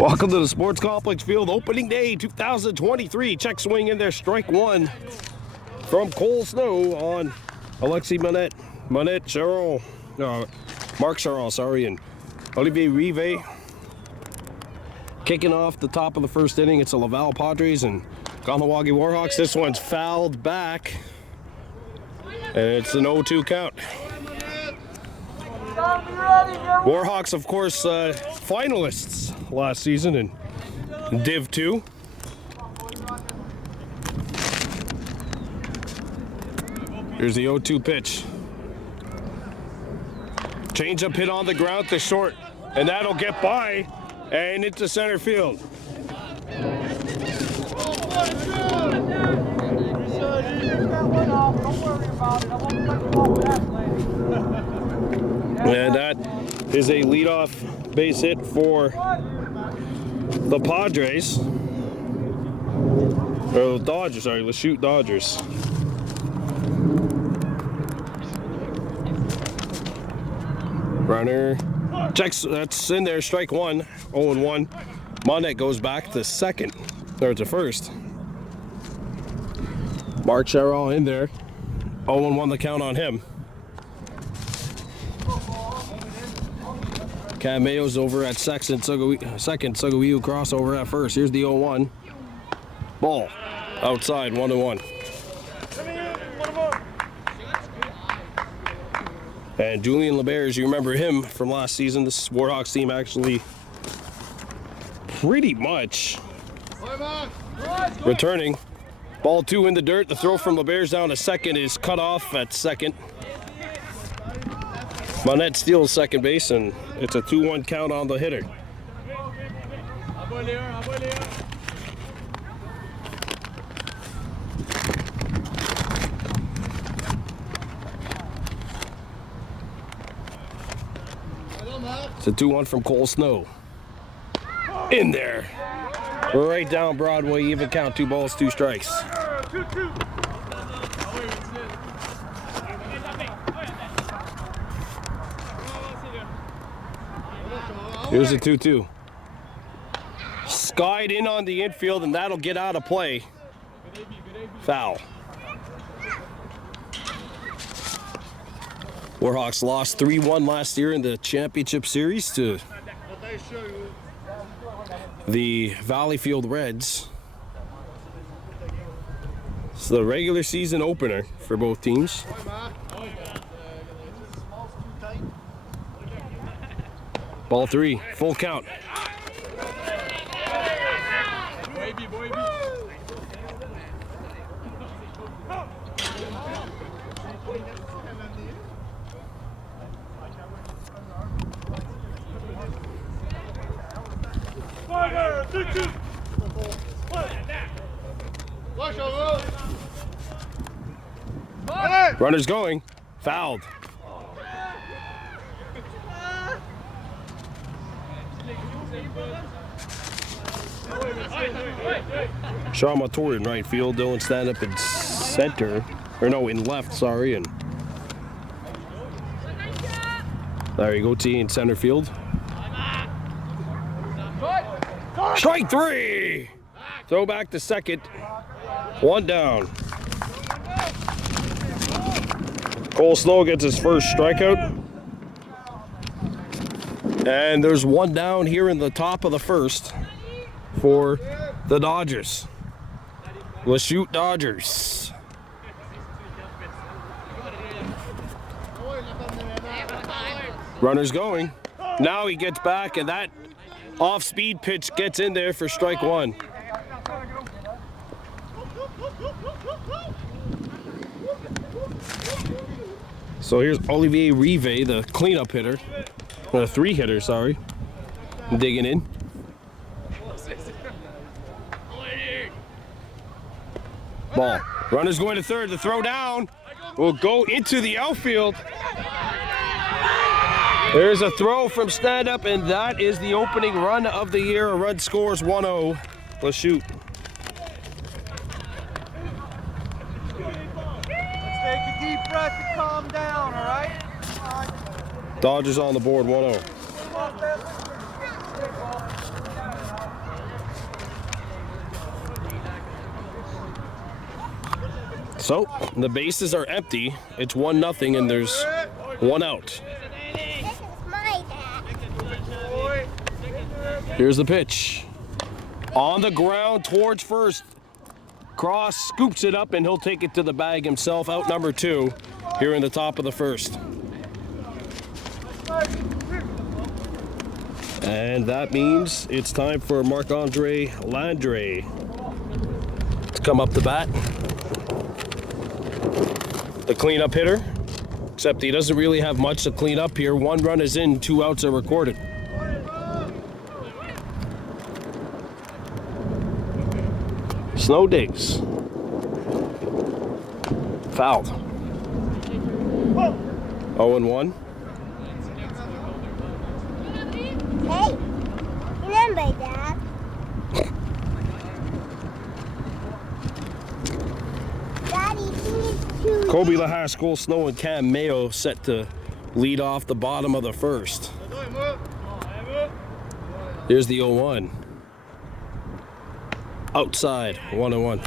Welcome to the Sports Complex Field, opening day 2023. Check swing in there, strike one from Cole Snow on Alexi Mark Charles, sorry, and Olivier Rive. Kicking off the top of the first inning, it's the Laval Padres and Kahnawake Warhawks. This one's fouled back, and it's an 0-2 count. Warhawks, of course, finalists last season in Div 2. Here's the 0-2 pitch. Change-up hit on the ground to short, and that'll get by and into center field. And that is a leadoff base hit for the Padres. Or the Dodgers, sorry, Lachute Dodgers. Runner checks, that's in there, strike one, 0-1. Monette goes back to second, or to first. Mark Charles in there, 0-1 the count on him. Cameo's over at second, Sugawiu crossover at first. Here's the 0-1. Ball outside, 1-1. And Julian LeBears, you remember him from last season. This Warhawks team actually pretty much returning. Ball two in the dirt. The throw from LeBears down to second is cut off at second. Monette steals second base, and it's a 2-1 count on the hitter. It's a 2-1 from Cole Snow. In there. Right down Broadway, even count, 2 balls, 2 strikes. Here's a 2-2. Skied in on the infield, and that'll get out of play. Foul. Warhawks lost 3-1 last year in the championship series to the Valleyfield Reds. It's the regular season opener for both teams. Ball 3, full count. Runner's going, fouled. Sean Mator in right field, Dylan stand up in center, or no, in left, sorry, and there you go, T in center field. Strike 3! Throw back to second, 1 down. Cole Snow gets his first strikeout. And there's 1 down here in the top of the first for the Dodgers. Lachute Dodgers. Runner's going. Now he gets back, and that off-speed pitch gets in there for strike 1. So here's Olivier Rive, the cleanup hitter. Or the 3-hitter, sorry. Digging in. Ball. Runner's going to third. The throw down will go into the outfield. There's a throw from stand-up, and that is the opening run of the year. A run scores 1-0. Lachute. Let's take a deep breath to calm down, all right? Dodgers on the board, 1-0. So the bases are empty. It's 1-0 and there's one out. This is my dad. Here's the pitch. On the ground towards first. Cross scoops it up and he'll take it to the bag himself. Out number 2 here in the top of the first. And that means it's time for Marc-Andre Landry to come up the bat. The cleanup hitter, except he doesn't really have much to clean up here. 1 run is in, 2 outs are recorded. Snow digs. Fouled. 0-1. Hey, remember that? Daddy, think it's too Kobe Lachute, Cole Snow, and Cam Mayo set to lead off the bottom of the first. Here's the 0-1. Outside, 1-1.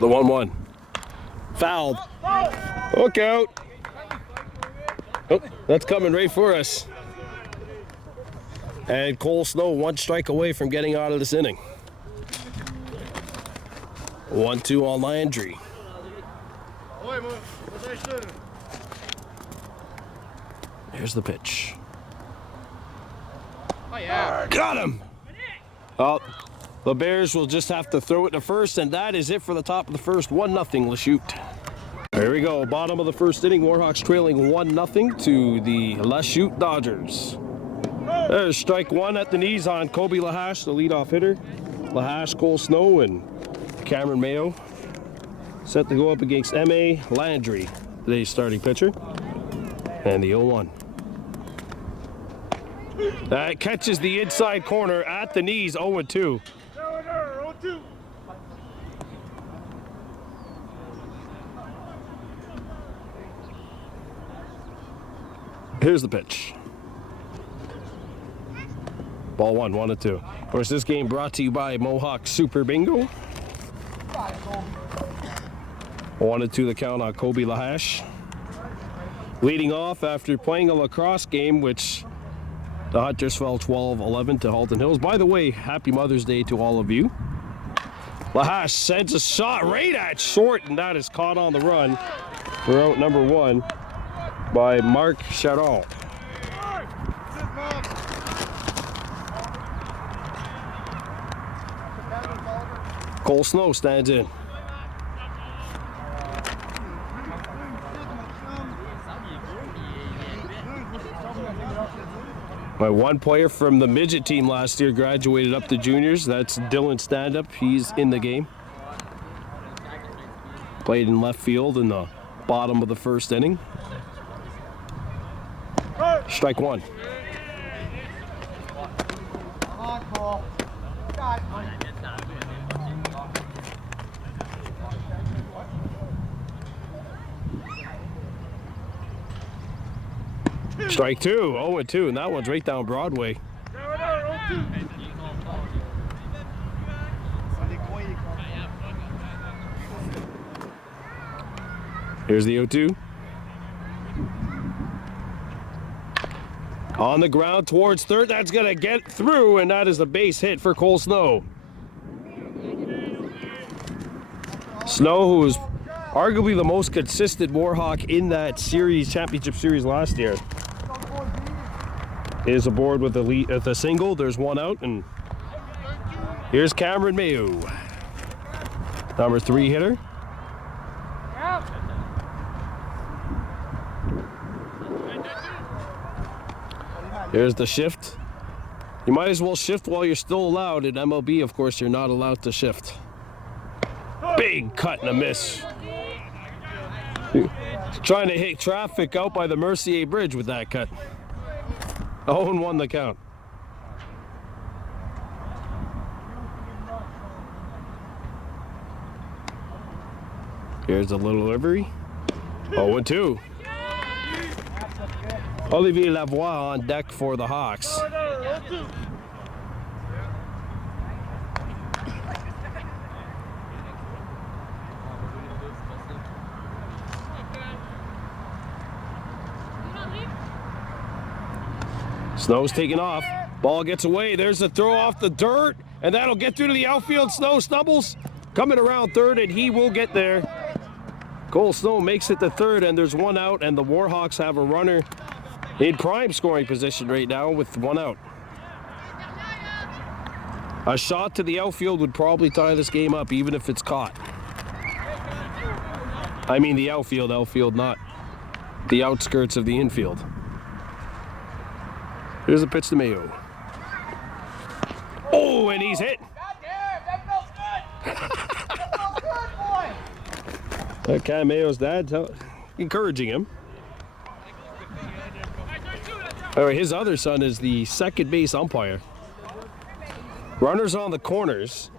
The 1-1. Fouled. Look out. Oh, that's coming right for us. And Cole Snow 1 strike away from getting out of this inning. 1-2 on Landry. Here's the pitch. Got him! Oh, the Bears will just have to throw it to first, and that is it for the top of the first. 1-0 Lachute. There we go. Bottom of the first inning. Warhawks trailing 1-0 to the Lachute Dodgers. There's strike 1 at the knees on Kobe Lachute, the leadoff hitter. Lachute, Cole Snow, and Cameron Mayo set to go up against M.A. Landry, today's starting pitcher. And the 0-1. That catches the inside corner at the knees, 0-2. Here's the pitch. Ball 1, 1-2. Of course, this game brought to you by Mohawk Super Bingo. 1-2 the count on Kobe Lachute. Leading off after playing a lacrosse game, which the Hunters fell 12-11 to Halton Hills. By the way, happy Mother's Day to all of you. Lachute sends a shot right at short, and that is caught on the run for out number 1 by Mark Charon. Cole Snow stands in. My one player from the midget team last year graduated up to juniors. That's Dylan Standup. He's in the game. Played in left field in the bottom of the first inning. Strike 1. Strike 2, 0-2, and that one's right down Broadway. Here's the 0-2. On the ground towards third, that's gonna get through, and that is a base hit for Cole Snow. Snow, who was arguably the most consistent Warhawk in that series, championship series last year, is aboard with the single. There's one out, and here's Cameron Mayo, number 3 hitter. Here's the shift. You might as well shift while you're still allowed. In MLB, of course, you're not allowed to shift. Big cut and a miss. Trying to hit traffic out by the Mercier Bridge with that cut. 0-1 the count. Here's a little delivery. 0-2. Olivier Lavoie on deck for the Hawks. Snow's taking off. Ball gets away. There's a throw off the dirt, and that'll get through to the outfield. Snow stumbles, coming around third, and he will get there. Cole Snow makes it to third, and there's one out, and the Warhawks have a runner in prime scoring position right now with one out. A shot to the outfield would probably tie this game up, even if it's caught. I mean the outfield, not the outskirts of the infield. Here's a pitch to Mayo. Oh, and he's hit. That felt good. That felt good, boy. Okay, Mayo's dad encouraging him. All right, his other son is the second base umpire. Runners on the corners,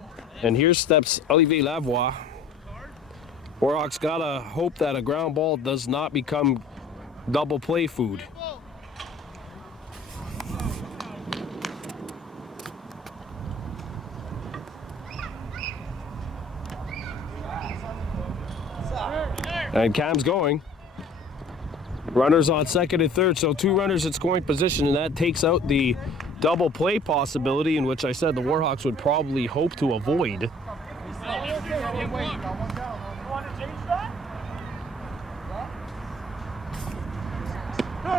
and here steps Olivier Lavoie. Warhawks gotta hope that a ground ball does not become double play food. And Cam's going. Runners on second and third, so two runners at scoring position, and that takes out the double play possibility, in which I said the Warhawks would probably hope to avoid.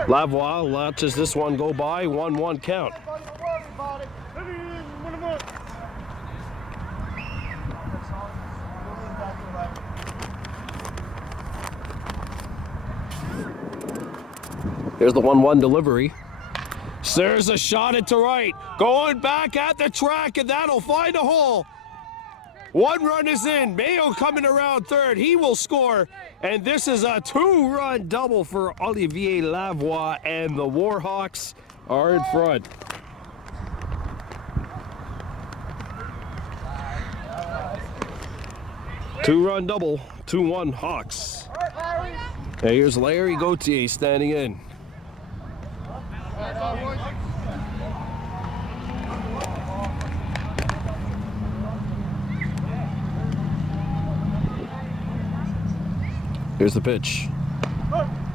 Lavoie watches this one go by, 1-1 count. Here's the 1-1 delivery. There's a shot into right. Going back at the track, and that'll find a hole. One run is in. Mayo coming around third. He will score. And this is a two-run double for Olivier Lavoie, and the Warhawks are in front. Two-run double, 2-1 Hawks. And here's Larry Gauthier standing in. Here's the pitch.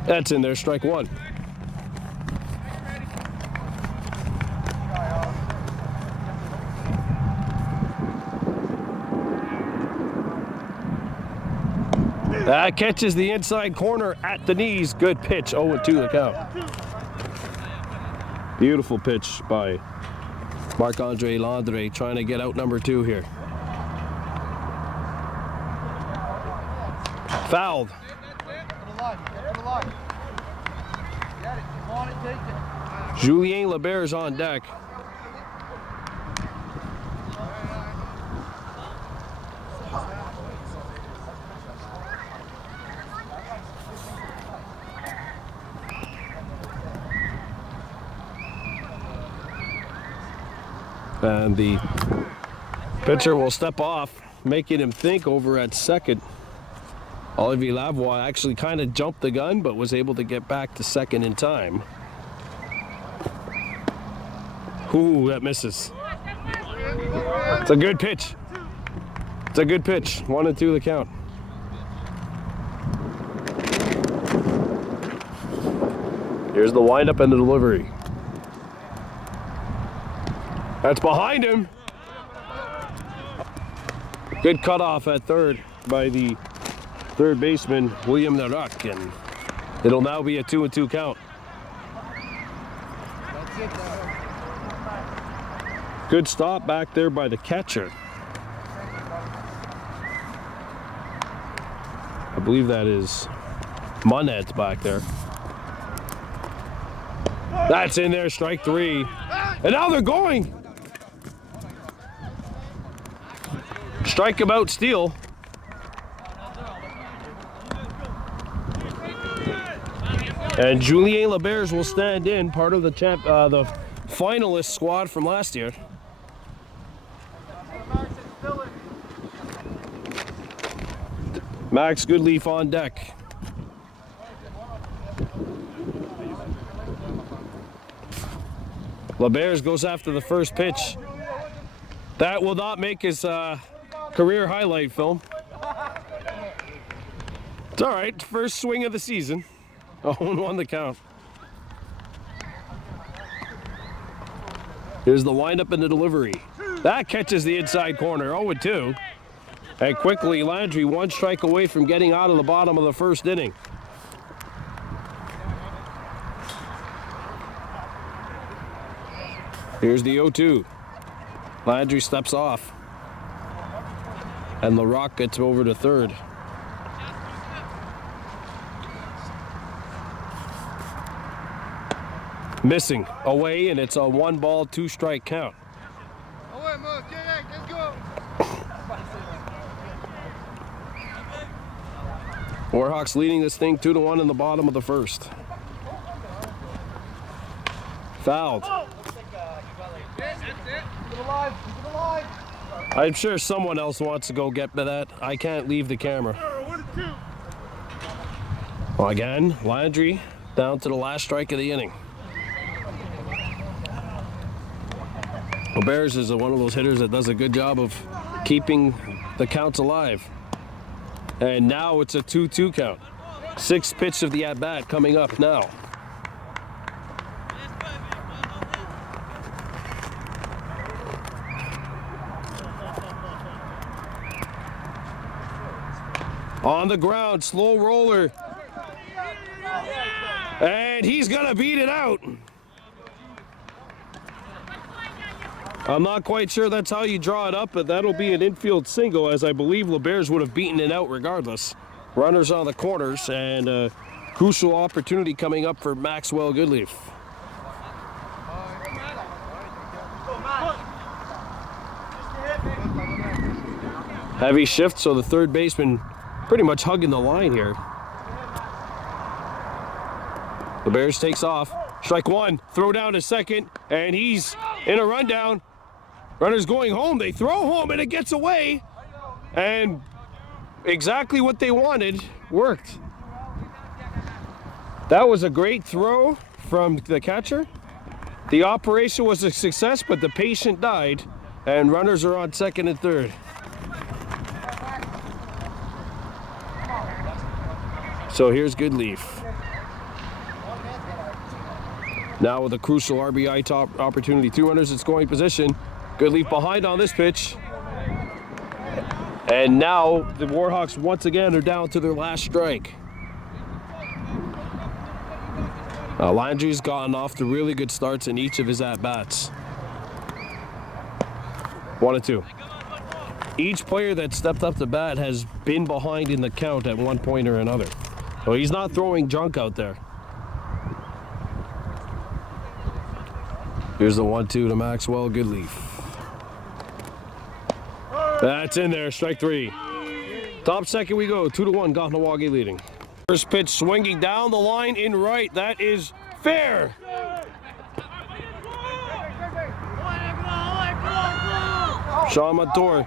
That's in there, strike one. That catches the inside corner at the knees. Good pitch, 0-2 the count. Beautiful pitch by Marc-Andre Landry, trying to get out number two here. Fouled. Julien Lebert's on deck. And the pitcher will step off, making him think over at second. Olivier Lavoie actually kind of jumped the gun, but was able to get back to second in time. Ooh, that misses. It's a good pitch. It's a good pitch. 1-2 the count. Here's the windup and the delivery. That's behind him. Good cutoff at third by the third baseman, William Naruck, and it'll now be a 2-2 count. Good stop back there by the catcher. I believe that is Monette back there. That's in there, strike three. And now they're going. Strike him out, steal. And Julien Lebers will stand in, part of the the finalist squad from last year. Max Goodleaf on deck. LeBears goes after the first pitch. That will not make his career highlight film. It's all right. First swing of the season. 0-1 the count. Here's the windup and the delivery. That catches the inside corner. 0-2. And quickly, Landry one strike away from getting out of the bottom of the first inning. Here's the 0-2. Landry steps off. And LaRock gets over to third. Missing away, and it's a 1-ball, 2-strike count. Warhawks leading this thing 2-1 in the bottom of the first. Fouled. I'm sure someone else wants to go get that. I can't leave the camera. Well, again, Landry down to the last strike of the inning. Bears is one of those hitters that does a good job of keeping the counts alive. And now it's a 2-2 count. Sixth pitch of the at-bat coming up now. On the ground, slow roller. And he's gonna beat it out. I'm not quite sure that's how you draw it up, but that'll be an infield single, as I believe LeBears would have beaten it out regardless. Runners on the corners, and a crucial opportunity coming up for Maxwell Goodleaf. Heavy shift, so the third baseman pretty much hugging the line here. LeBears takes off. Strike one, throw down to second, and he's in a rundown. Runners going home, they throw home and it gets away. And exactly what they wanted worked. That was a great throw from the catcher. The operation was a success, but the patient died, and runners are on second and third. So here's Goodleaf. Now with a crucial RBI top opportunity. 2 runners in scoring position. Goodleaf behind on this pitch. And now the Warhawks once again are down to their last strike. Landry's gotten off to really good starts in each of his at-bats. 1-2. Each player that stepped up to bat has been behind in the count at one point or another. So he's not throwing junk out there. Here's the 1-2 to Maxwell Goodleaf. That's in there, strike 3. Top second we go, 2-1, Kahnawake leading. First pitch swinging down the line in right, that is fair. Sean Montour.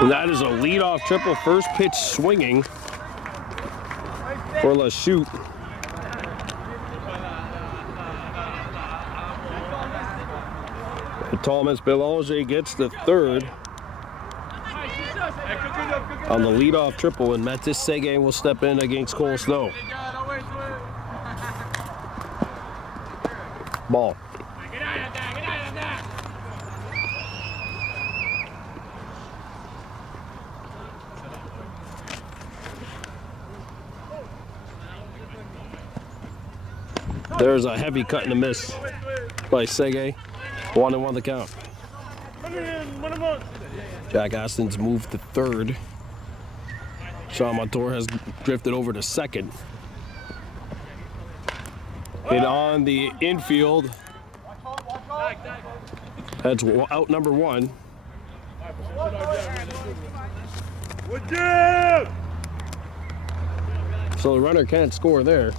And that is a leadoff triple, first pitch swinging for Lachute. Thomas Belanger gets the third on the leadoff triple, and Matis Sege will step in against Cole Snow. Ball. There's a heavy cut and a miss by Sege. 1-1 the count. Jack Aston's moved to third. Sean Montour has drifted over to second. And on the infield, that's out number 1. So the runner can't score there.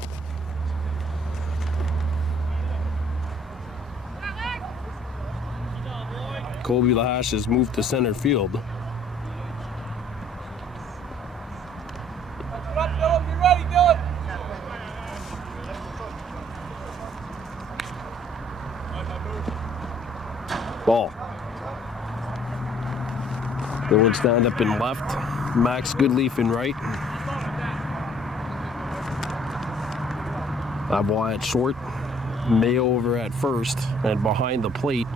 Colby Lahash has moved to center field. Ball. Dylan stand up in left. Max Goodleaf in right. I've Wyatt short. Mayo over at first. And behind the plate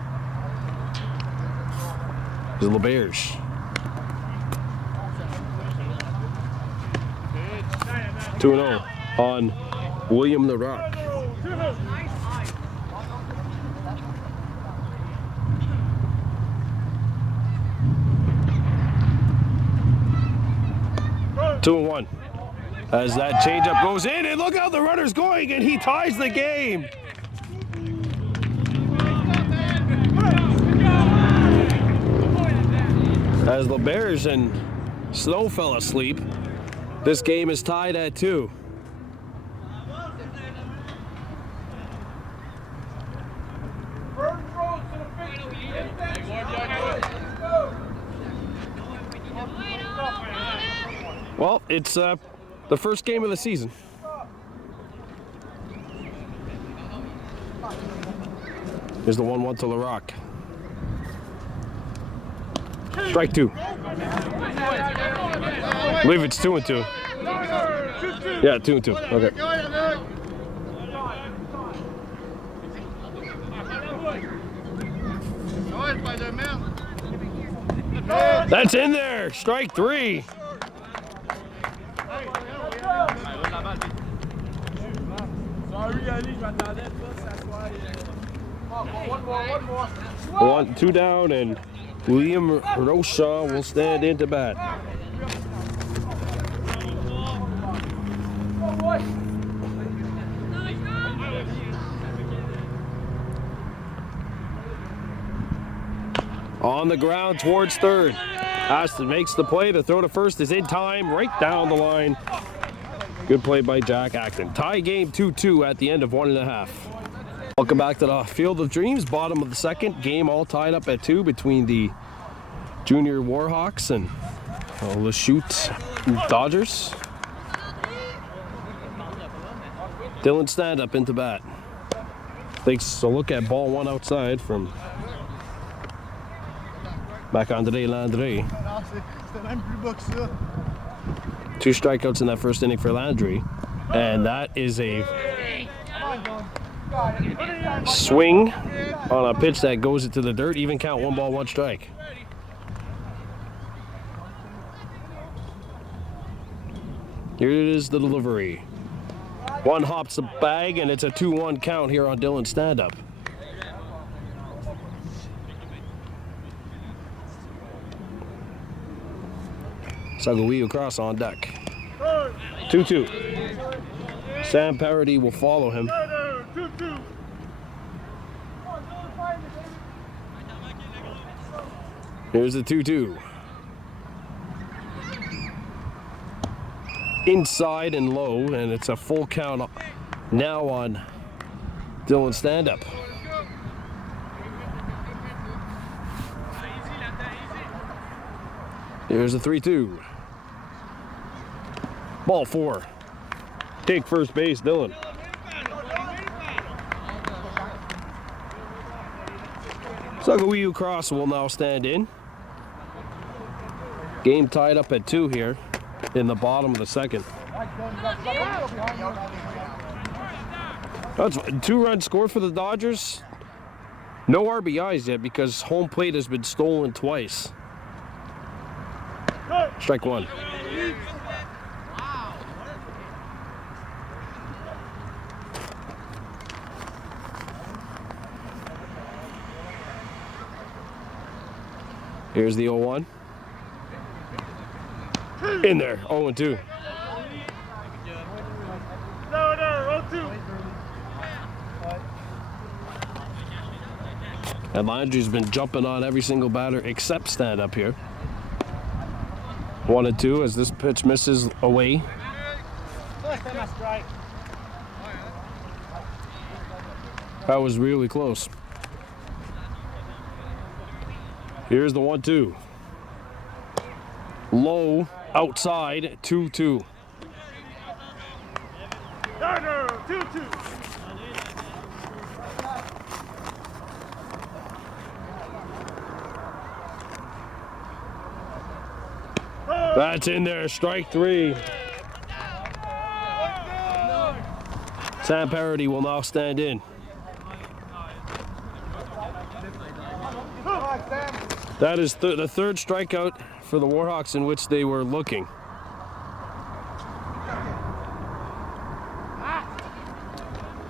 is the Bears. Two 2-0 on William the Rock. Two and 1. As that changeup goes in, and look how the runner's going, and he ties the game. As the Bears and Snow fell asleep, this game is tied at 2. Well, it's the first game of the season. Here's the 1-1 to LaRock. Strike 2. I believe it's 2-2. Yeah, 2-2. Okay. That's in there. Strike 3. One, 2 down, and William Rocha will stand into bat. On the ground towards third. Aston makes the play. The throw to first is in time, right down the line. Good play by Jack Acton. Tie game 2-2 at the end of 1.5. Welcome back to the Field of Dreams, bottom of the second. Game all tied up at 2 between the junior Warhawks and Lachute Dodgers. Dylan stand up into bat. Takes a look at ball 1 outside from back on today Landry. 2 strikeouts in that first inning for Landry, and that is a swing on a pitch that goes into the dirt. Even count, 1 ball, 1 strike. Here it is, the delivery. 1 hops the bag, and it's a 2-1 count here on Dylan stand-up. Sagawi across on deck. 2-2. Sam Parody will follow him. Here's the 2-2. Inside and low, and it's a full count now on Dylan stand-up. Here's the 3-2. Ball 4. Take first base, Dylan. Sagawiu Cross will now stand in. Game tied up at 2 here in the bottom of the second. That's 2-run score for the Dodgers. No RBIs yet because home plate has been stolen twice. Strike 1. Here's the 0-1. In there, 0-2. And Landry's been jumping on every single batter except stand up here. 1-2 as this pitch misses away. That was really close. Here's the 1-2. Low, outside, 2-2. That's in there, strike 3. Sam Parody will now stand in. That is the third strikeout for the Warhawks in which they were looking.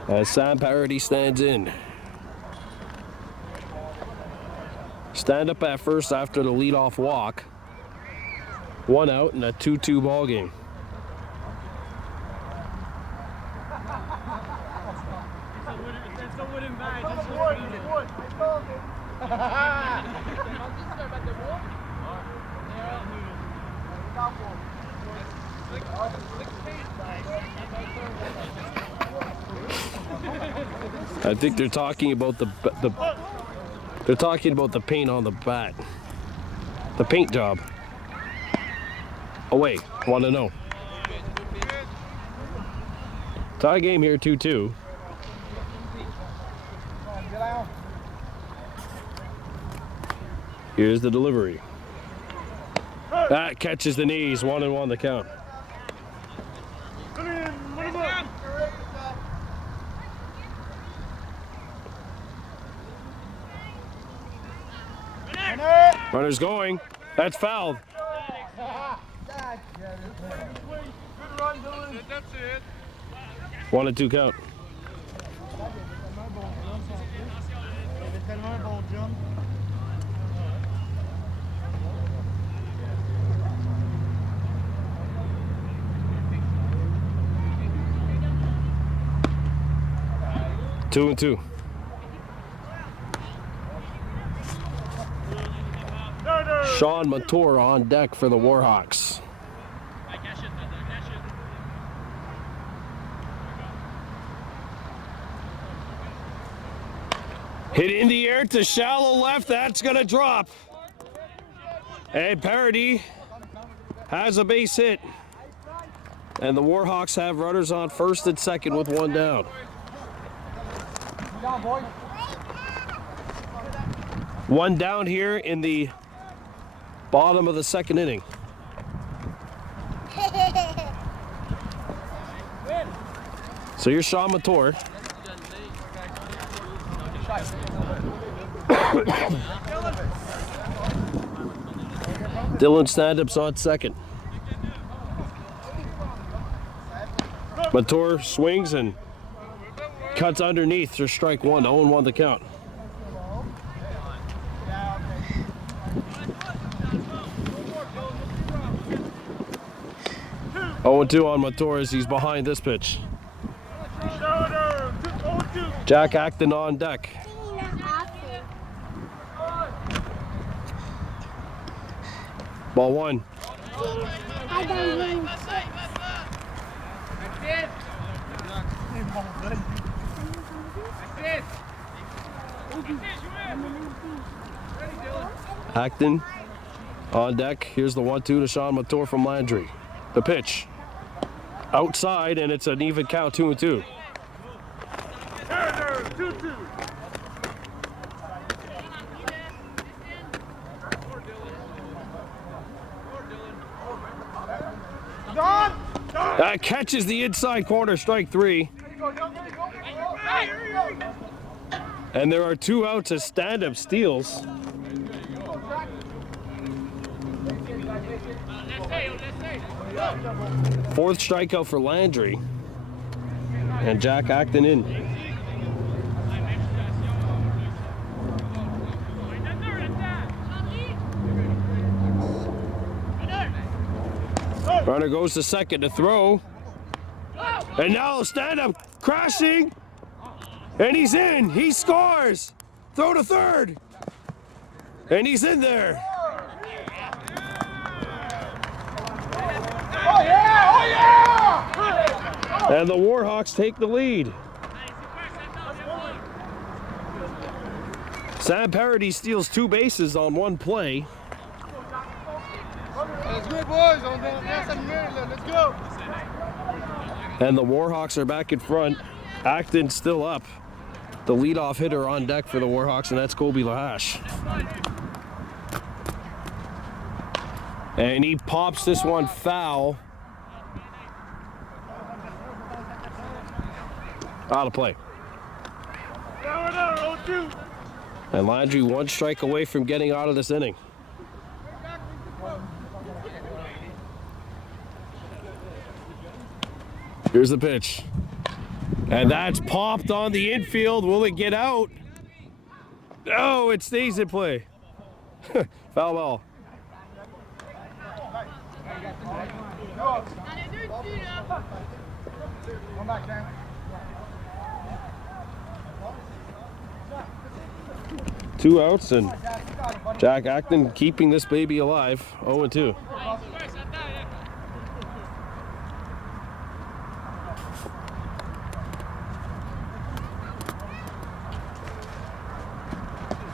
As Sam Parody stands in. Stand up at first after the leadoff walk. 1 out in a 2-2 ball game. I think they're talking about they're talking about the paint on the bat. The paint job. Oh wait, want to know. Tie game here, 2-2. Here's the delivery. That catches the knees, 1-1 the count. Runner's going. That's fouled. 1-2 count. Two and two. Sean Mator on deck for the Warhawks. Hit in the air to shallow left. That's going to drop. And Parody has a base hit. And the Warhawks have runners on first and second with 1 down. One down here in the bottom of the second inning. So here's Sean Mator. Dylan Stand-up's on second. Mator swings and cuts underneath for strike 1. 0-1 the count. Oh, 2 on Mator as he's behind this pitch. Jack Acton on deck. Ball 1. Acton on deck. Here's the 1-2 to Sean Mator from Landry. The pitch. Outside, and it's an even count, 2-2. That catches the inside corner, strike 3. And there are 2 outs as Stand-up steals. Fourth strikeout for Landry. And Jack Acton in. Runner goes to second to throw. And now Stand-up crashing. And he's in. He scores. Throw to third. And he's in there. Oh yeah! Oh yeah! And the Warhawks take the lead. Sam Parody steals 2 bases on 1 play. That's good, boys. Let's go. And the Warhawks are back in front. Acton still up. The leadoff hitter on deck for the Warhawks, and that's Colby Lahash. And he pops this one foul. Out of play. And Landry one strike away from getting out of this inning. Here's the pitch. And that's popped on the infield. Will it get out? No, it stays in play. Foul ball. Two outs and Jack Acton keeping this baby alive. 0-2.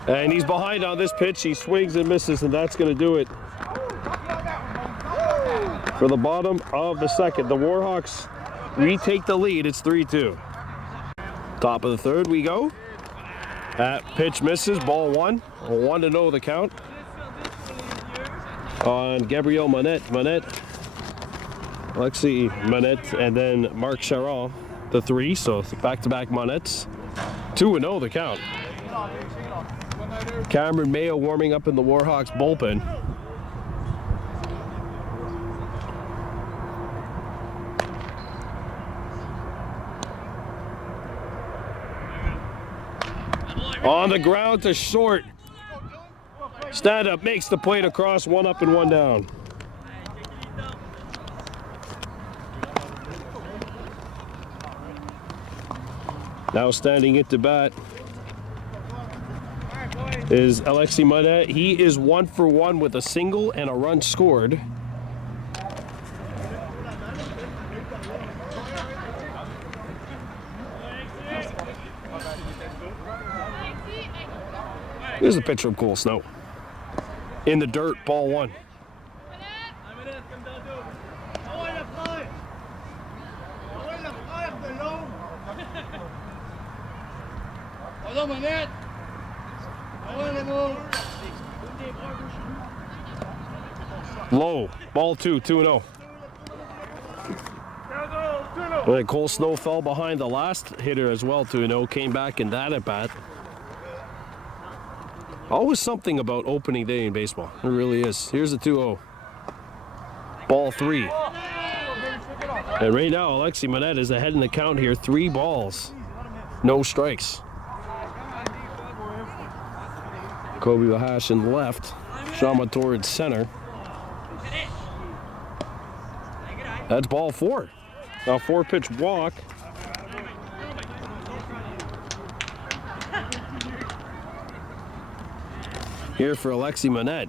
And he's behind on this pitch. He swings and misses, and that's going to do it for the bottom of the second. The Warhawks retake the lead. It's 3-2. Top of the third we go. That pitch misses. Ball one. 1-0 the count on Gabriel Monette. Alexi Monette, and then Mark Charon, the three. So back-to-back Monettes. 2-0 the count. Cameron Mayo warming up in the Warhawks bullpen. On the ground to short. Stand up, makes the plate across, one up and one down. Now standing at the bat is Alexi Monette. He is 1 for 1 with a single and a run scored. Here's the pitch from Cole Snow. In the dirt, ball one. Low, ball two, 2-0. And Cole Snow fell behind the last hitter as well, 2-0. Came back in that at bat. Always something about opening day in baseball. It really is. Here's the 2-0. Ball three. And right now, Alexi Monette is ahead in the count here. 3 balls. No strikes. Kobe Lahash in left. Shama towards center. That's ball 4. A 4-pitch walk. Here for Alexi Monette.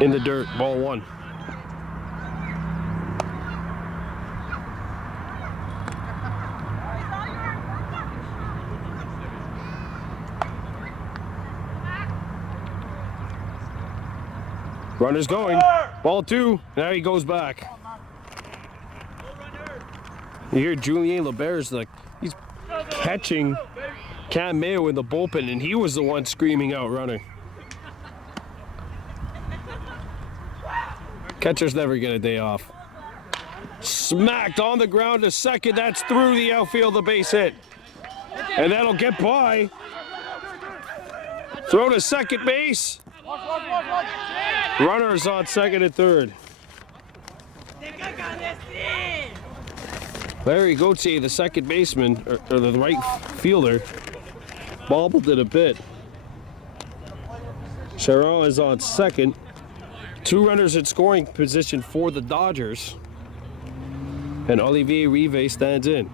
In the dirt, ball 1. Runner's going. Ball 2. Now he goes back. You hear Julien Lebert's like he's catching Cam Mayo in the bullpen, and he was the one screaming out runner. Catchers never get a day off. Smacked on the ground to second. That's through the outfield, the base hit. And that'll get by. Throw to second base. Runners on second and third. Larry Gauthier, the second baseman, or the right fielder, bobbled it a bit. Charon is on second. 2 runners in scoring position for the Dodgers. And Olivier Rive stands in.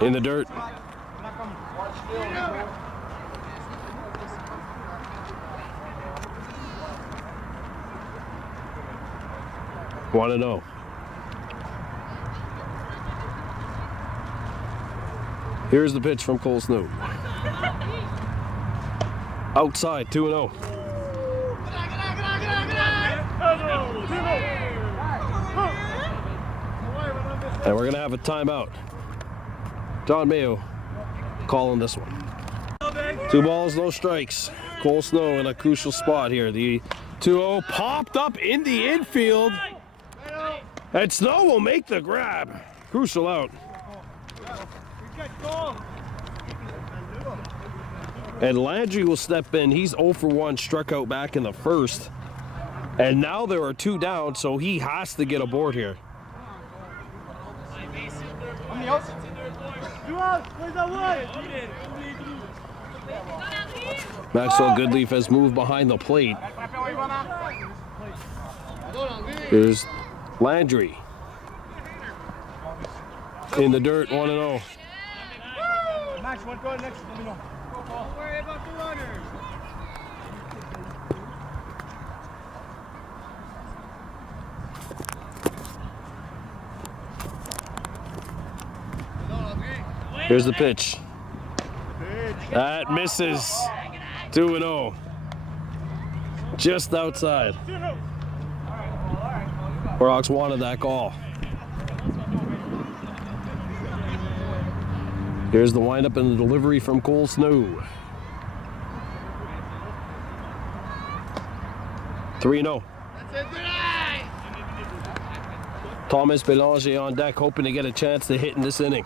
In the dirt. 1-0. Here's the pitch from Cole Snow. Outside, 2-0. And we're going to have a timeout. John Mayo calling this one. 2 balls, no strikes. Cole Snow in a crucial spot here. The 2-0 popped up in the infield. And Snow will make the grab. Crucial out. And Landry will step in. He's 0 for 1, struck out back in the first. And now there are 2 down, so he has to get aboard here. Maxwell Goodleaf has moved behind the plate. Here's Landry. In the dirt, 1-0. Max, one go next. Let me know. Don't worry about the runners. Here's the pitch. That misses. 2-0. Just outside. Warhawks wanted that call. Here's the windup and the delivery from Cole Snow. 3-0. Thomas Belanger on deck, hoping to get a chance to hit in this inning.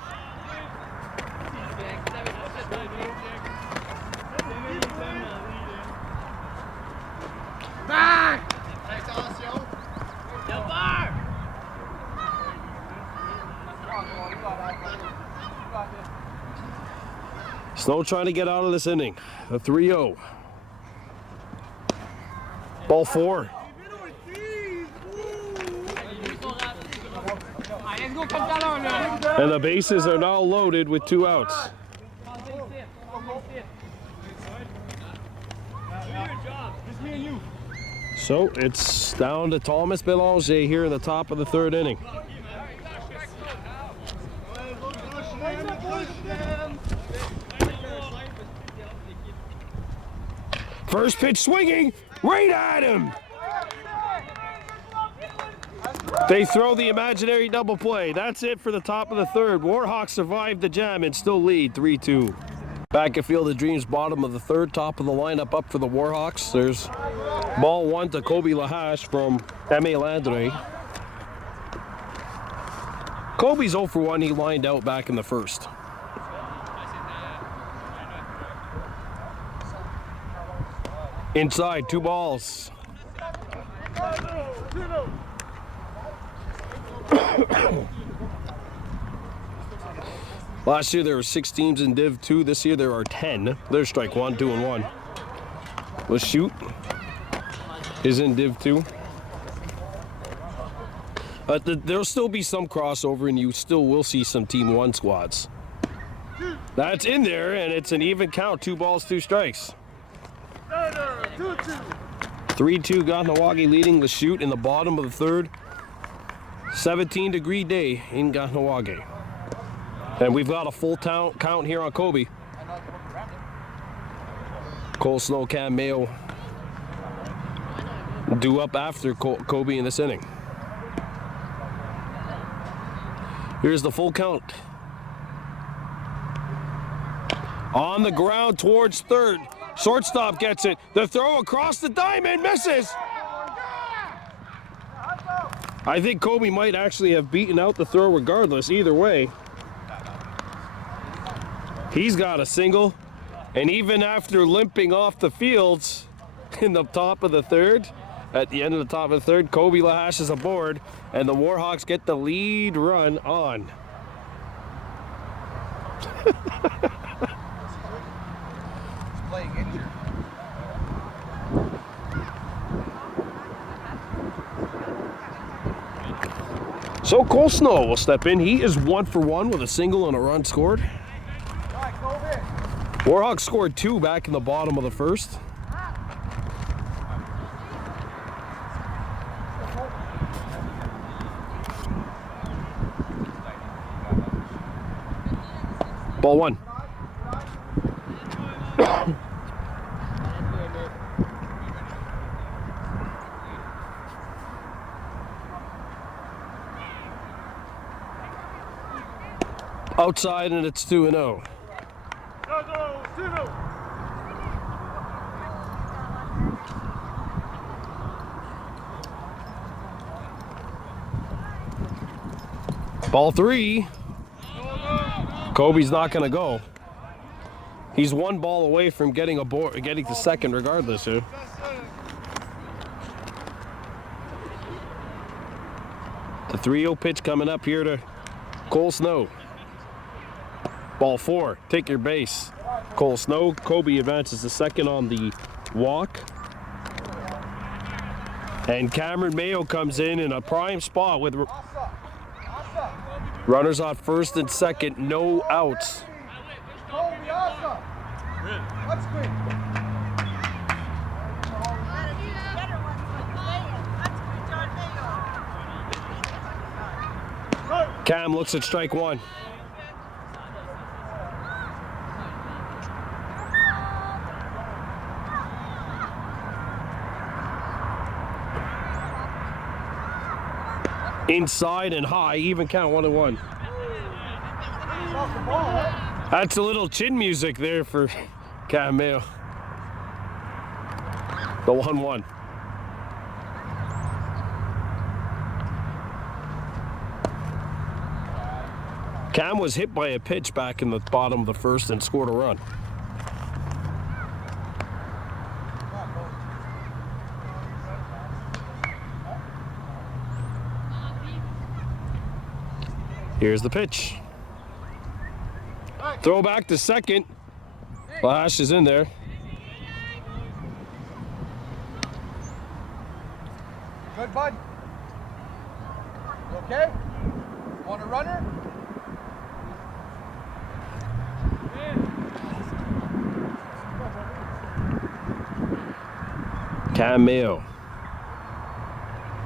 Snow trying to get out of this inning. A 3-0. Ball 4. And the bases are now loaded with 2 outs. So it's down to Thomas Belanger here in the top of the 3rd inning. First pitch swinging, right at him. They throw the imaginary double play. That's it for the top of the 3rd. Warhawks survived the jam and still lead 3-2. Back at Field of Dreams, bottom of the 3rd, top of the lineup up for the Warhawks. There's ball 1 to Kobe Lahash from M.A. Landry. Kobe's 0 for 1. He lined out back in the 1st. Inside, 2 balls. Last year there were 6 teams in Div 2. This year there are 10. There's strike 1, 2 and 1. Lachute is in Div 2. There'll still be some crossover, and you still will see some Team 1 squads. That's in there, and it's an even count. 2 balls, 2 strikes. 3-2 Kahnawake leading Lachute in the bottom of the 3rd. 17-degree day in Kahnawake. And we've got a full count here on Kobe. Cole Snow, Cam Mayo due up after Kobe in this inning. Here's the full count. On the ground towards 3rd. Shortstop gets it. The throw across the diamond misses. I think Kobe might actually have beaten out the throw regardless, either way. He's got a single, and even after limping off the fields in the top of the 3rd, at the end of the top of the 3rd, Kobe Lahash is aboard, and the Warhawks get the lead run on. So Cole Snow will step in. He is 1 for 1 with a single and a run scored. Warhawks scored 2 back in the bottom of the 1st. Ball 1. Outside, and it's 2-0. Ball 3. Kobe's not going to go. He's one ball away from getting to second regardless here. The 3-0 pitch coming up here to Cole Snow. Ball 4, take your base. Cole Snow, Kobe advances to second on the walk. And Cameron Mayo comes in a prime spot with runners on first and second, no outs. Cam looks at strike 1. Inside and high, even count 1-1. That's a little chin music there for Cam Mayo. The 1-1. Cam was hit by a pitch back in the bottom of the first and scored a run. Here's the pitch. Throw back to second. Lash is in there. Good, bud. You okay? Want a runner? Cam Mayo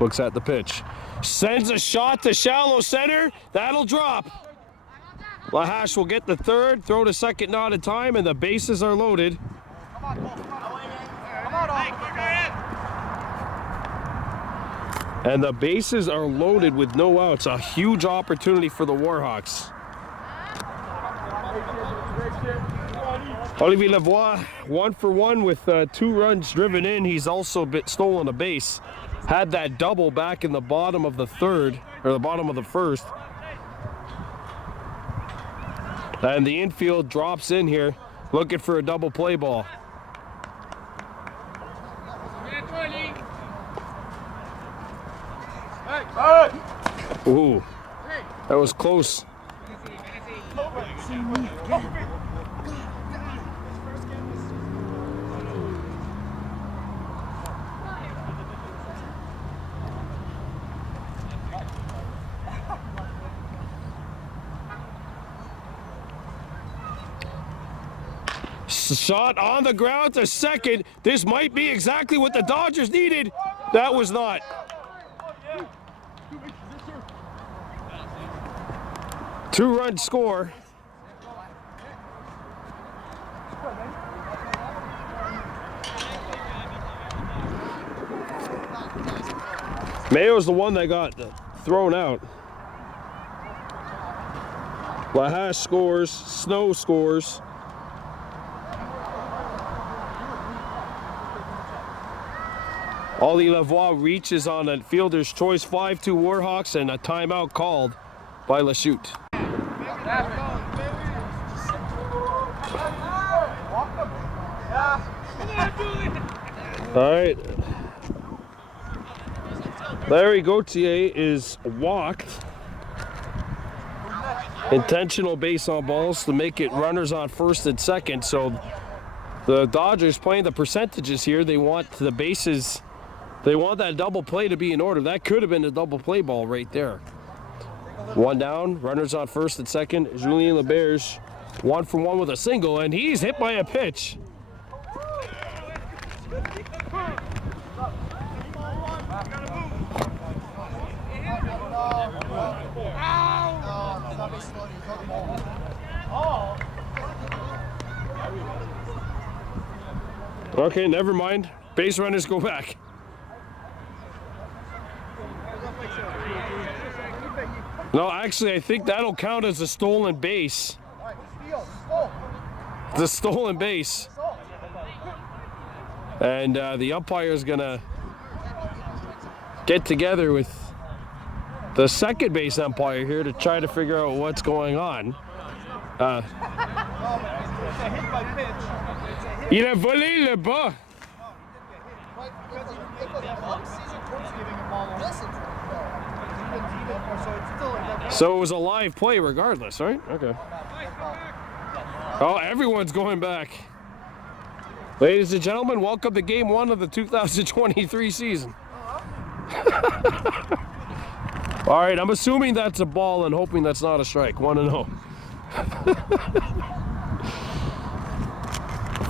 looks at the pitch. Sends a shot to shallow center. That'll drop. Lahash will get the third, throw to second, not in time, and the bases are loaded. Come on, Cole. Come on, And the bases are loaded with no outs. A huge opportunity for the Warhawks. Olivier Lavoie, 1 for 1 with 2 runs driven in. He's also stolen a base. Had that double back in the bottom of the third, or the bottom of the first. And the infield drops in here, looking for a double play ball. Ooh, that was close. Shot on the ground to second. This might be exactly what the Dodgers needed. That was not. Two-run score. Mayo's the one that got thrown out. Lahash scores. Snow scores. Ollie Lavoie reaches on a fielder's choice 5-2 Warhawks and a timeout called by Lachute. All right. Larry Gauthier is walked. Intentional base on balls to make it runners on first and second. So the Dodgers playing the percentages here. They want the bases. They want that double play to be in order. That could have been a double play ball right there. One down, runners on first and second. Julien Leberge, 1 for 1 with a single, and he's hit by a pitch. Okay, never mind. Base runners go back. No, actually, I think that'll count as a stolen base. The stolen base. And the umpire is going to get together with the second base umpire here to try to figure out what's going on. Il a volé le bas. So it was a live play regardless, right? Okay. Oh, everyone's going back. Ladies and gentlemen, welcome to game 1 of the 2023 season. All right, I'm assuming that's a ball and hoping that's not a strike. 1-0.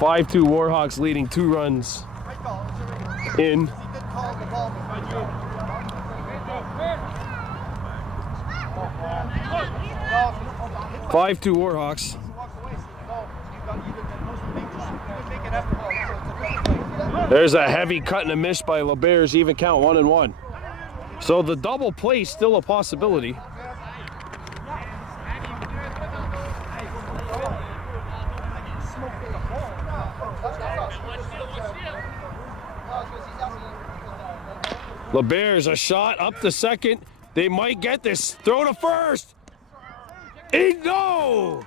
5-2 Warhawks leading 2 runs in. 5-2 Warhawks. There's a heavy cut and a miss by LeBear's, even count 1-1. So the double play is still a possibility. LeBear's a shot up to second. They might get this. Throw to first. No!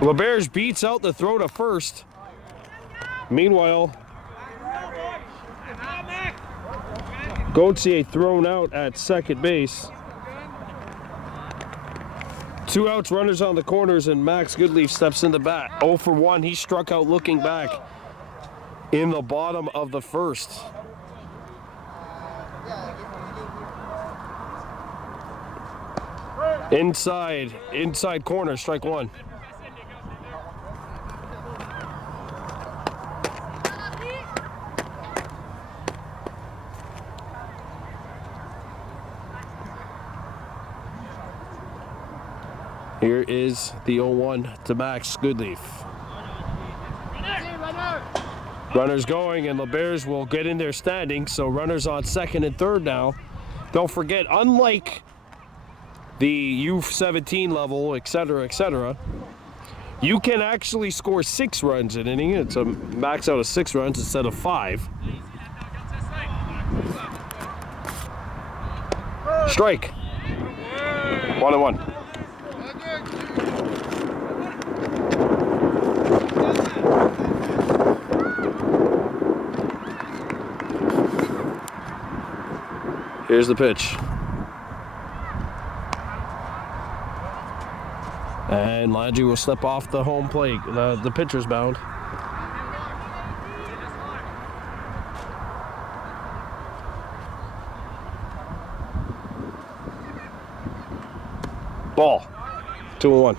LeBear's beats out the throw to first. Meanwhile, Gauthier thrown out at second base. 2 outs, runners on the corners, and Max Goodleaf steps in the bat. 0 for 1. He struck out looking back in the bottom of the first. Inside corner, strike 1. Here is the 0-1 to Max Goodleaf. Runners going, and LeBear's will get in their standing, so runners on second and third now. Don't forget, unlike the U-17 level, etc., you can actually score 6 runs in an inning. It's a max out of 6 runs instead of 5. Strike. 1-1. Here's the pitch. And Lachute will slip off the home plate, the pitcher's mound. Ball. 2-1.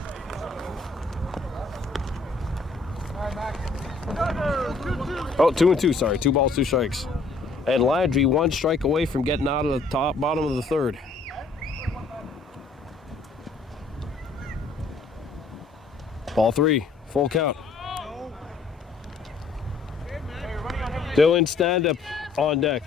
Oh, 2-2, sorry. 2 balls, 2 strikes. And Lachute 1 strike away from getting out of the bottom of the third. Ball 3, full count. Dylan stand up on deck.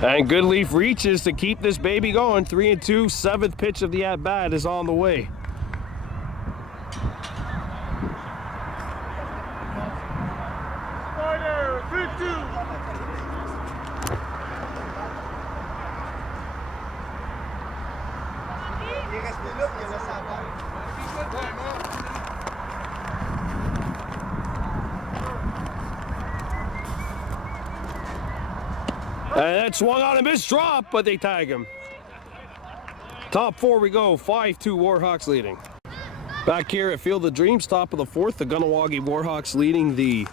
And Goodleaf reaches to keep this baby going. 3-2, 7th pitch of the at-bat is on the way. And that swung on a missed drop, but they tag him. Top 4 we go, 5-2 Warhawks leading. Back here at Field of Dreams, top of the 4th, the Kahnawake Warhawks leading the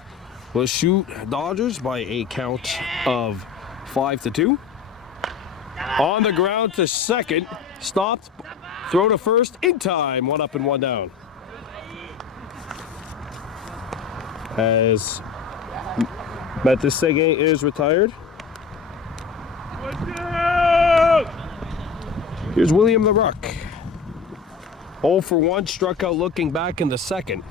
Lachute Dodgers by a count of 5-2. On the ground to second, stopped, throw to first in time, 1 up and 1 down. as Metropolitaine is retired. Here's William the Ruck. 0 for 1, struck out looking back in the second.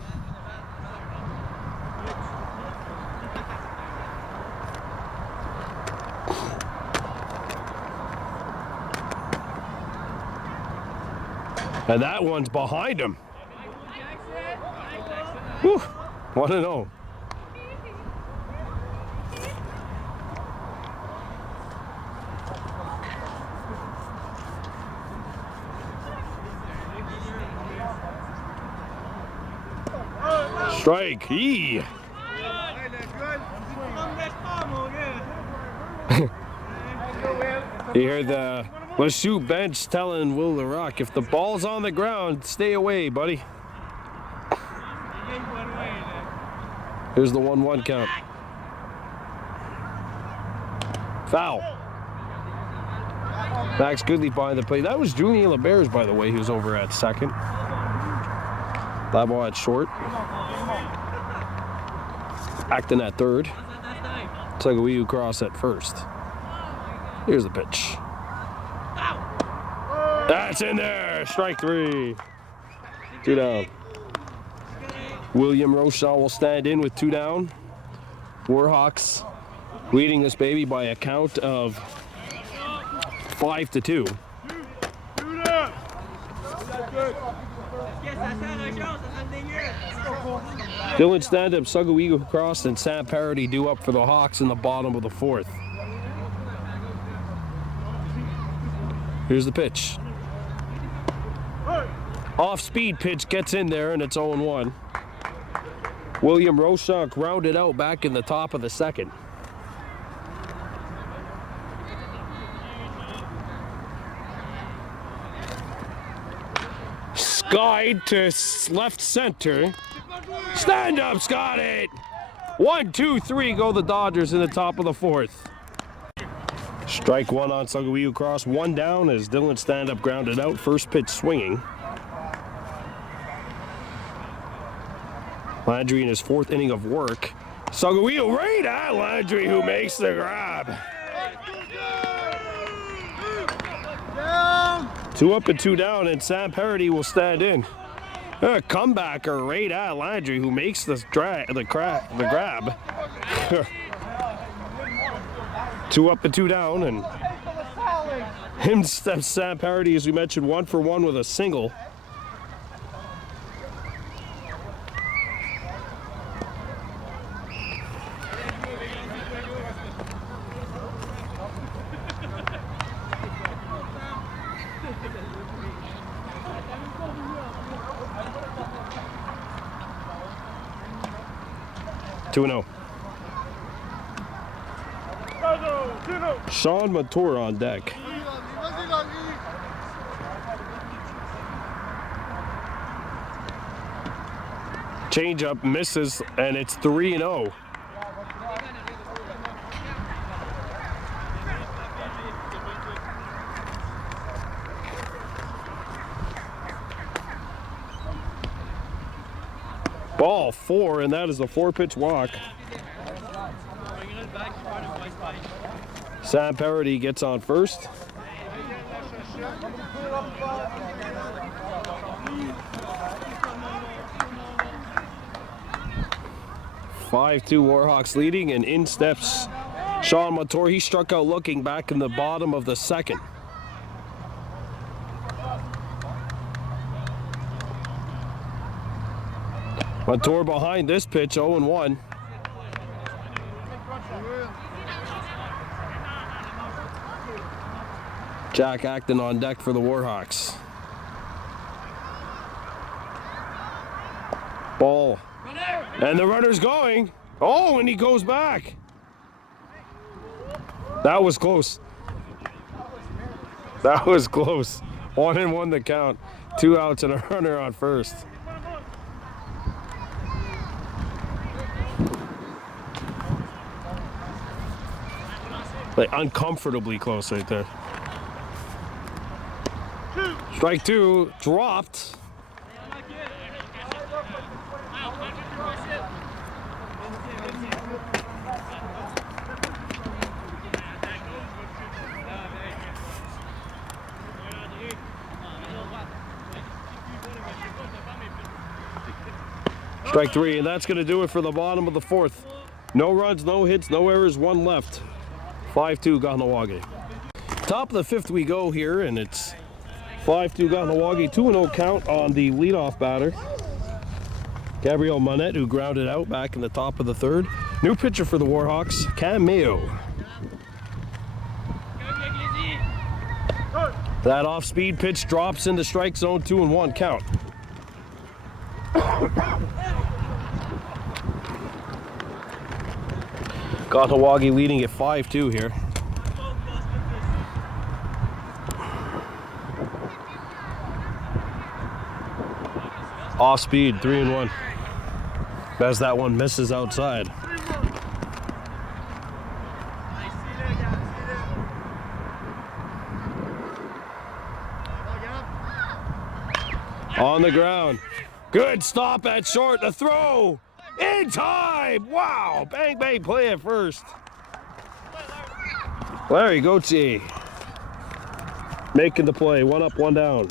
And that one's behind him. Whew, 1-0. Strike. Yee. You hear the Lachute bench telling Will the Rock, if the ball's on the ground, stay away, buddy. Here's the 1-1 count. Foul. Max Goodley behind the plate. That was Julian LeBears, by the way. He was over at second. That ball at short. Acton at third. Sagawiu cross at first. Here's the pitch. That's in there. Strike 3. 2 down. William Rochelle will stand in with 2 down. Warhawks leading this baby by a count of 5-2. Dylan stand-up, Sagawiu cross, and Sam Parody due up for the Hawks in the bottom of the 4th. Here's the pitch. Off-speed pitch gets in there, and it's 0-1. William Rochelle grounded out back in the top of the second. Skide to left center. Stand-up's got it. 1, 2, 3 go the Dodgers in the top of the 4th. Strike 1 on Sagawiu cross. 1 down as Dylan stand-up grounded out. First pitch swinging. Landry in his 4th inning of work. Sagawiu right at Landry, who makes the grab. 2 up and 2 down, and Sam Parody will stand in. A comebacker right at Landry, who makes the grab. 2 up and 2 down, and him steps Sam Parody, as we mentioned, 1 for 1 with a single. Two-0. Sean Matur on deck. Change-up misses, and it's 3-0. Ball 4, and that is a 4-pitch walk. Sam Parody gets on first. (5-2) Warhawks leading, and in steps Sean Matur. He struck out looking back in the bottom of the second. Matur behind this pitch, 0-1. Jack Acton on deck for the Warhawks. Ball. And the runner's going. Oh, and he goes back. That was close. That was close. 1-1 the count. 2 outs and a runner on first. Like uncomfortably close right there. Strike 2, dropped. Strike 3, and that's going to do it for the bottom of the 4th. No runs, no hits, no errors, 1 left. 5-2 Kahnawake. Top of the 5th we go here, and it's 5-2 Kahnawake. 2-0 count on the leadoff batter, Gabriel Monette, who grounded out back in the top of the 3rd. New pitcher for the Warhawks, Kahnawake. That off-speed pitch drops into strike zone, 2-1 count. Kahnawake leading at 5-2 here. Off speed, 3-1. As that one misses outside. On the ground. Good stop at short. The throw in time. Wow. Bang, bang play at first. Larry Gauthier making the play. 1 up, 1 down.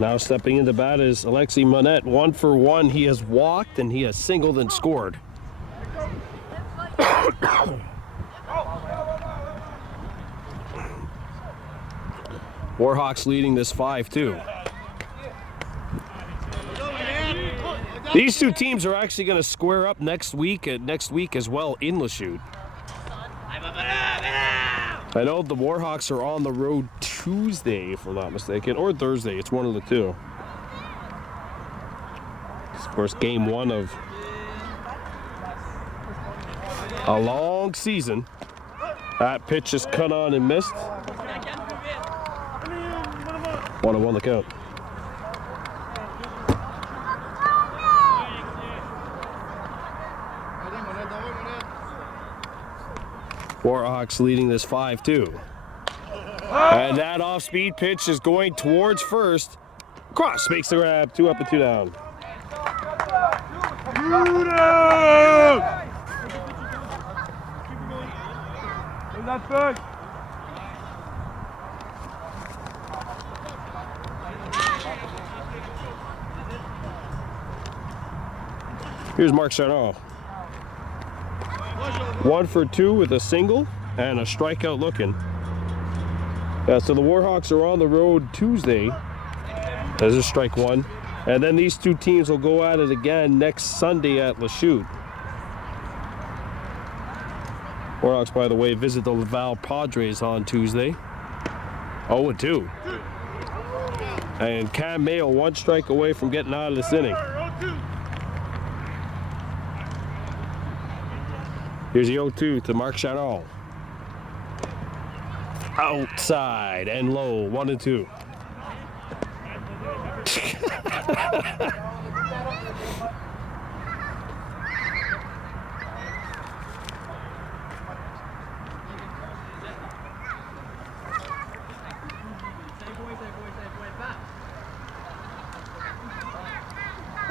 Now stepping into bat is Alexi Monette. 1 for 1. He has walked and he has singled and scored. Warhawks leading this 5-2. These two teams are actually going to square up next week as well in Lachute. I know the Warhawks are on the road Tuesday, if I'm not mistaken, or Thursday. It's one of the two. It's, of course, game 1 of a long season. That pitch is cut on and missed. 1-1 the count. Warhawks leading this 5-2. And that off-speed pitch is going towards first. Cross makes the grab. 2 up and 2 down. Here's Mark Charnot. 1 for 2 with a single and a strikeout looking. So the Warhawks are on the road Tuesday. There's a strike 1. And then these two teams will go at it again next Sunday at Lachute. Warhawks, by the way, visit the Laval Padres on Tuesday. 0-2. And Kahnawake 1 strike away from getting out of this inning. Here's the 0-2 to Mark Charnot. Outside and low, 1-2.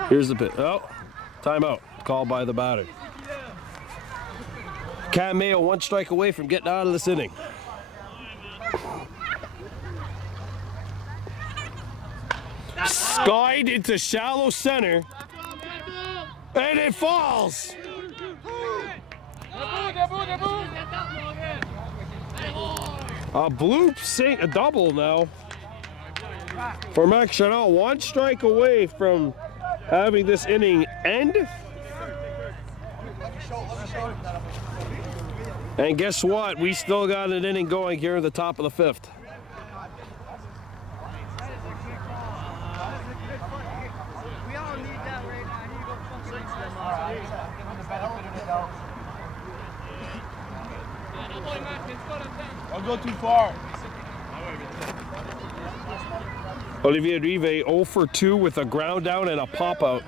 Here's the pitch. Oh, timeout. Called by the batter. Kahnawake 1 strike away from getting out of this inning. Skied into shallow center. And it falls. A bloop sink, a double now. For Mark Charnot, 1 strike away from having this inning end. And guess what? We still got an inning going here at the top of the 5th. Don't go too far. Olivier Rive 0 for 2 with a ground down and a pop out.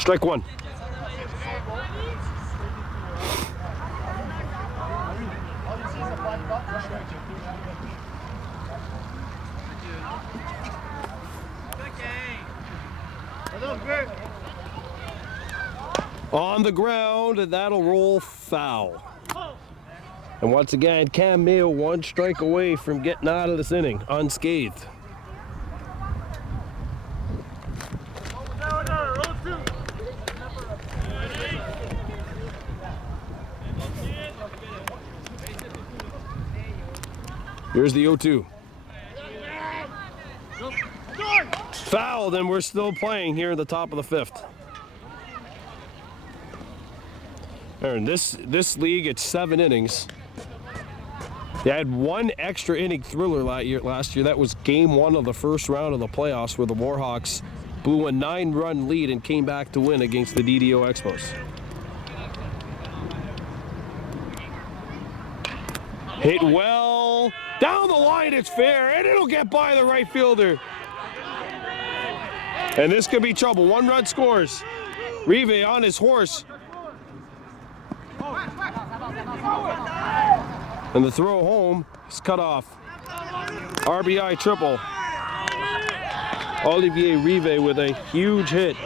Strike 1. On the ground, and that'll roll foul. And once again, Cam Mayo 1 strike away from getting out of this inning unscathed. Here's the 0-2. Fouled, and we're still playing here in the top of the 5th. And this league, it's 7 innings. They had 1 extra inning thriller last year. That was game 1 of the first round of the playoffs, where the Warhawks blew a 9-run lead and came back to win against the DDO Expos. Hit well. Down the line, it's fair, and it'll get by the right fielder. And this could be trouble. 1 run scores. Rive on his horse. And the throw home is cut off. RBI triple. Olivier Rive with a huge hit.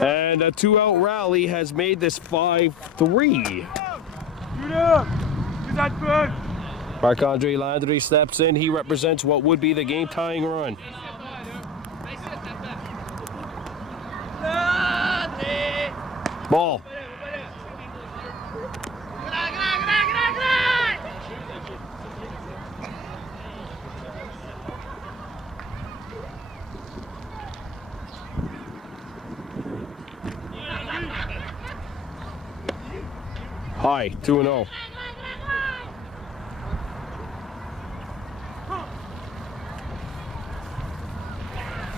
And a 2-out rally has made this 5-3. Marc-Andre Landry steps in. He represents what would be the game-tying run. Ball. High, 2-0.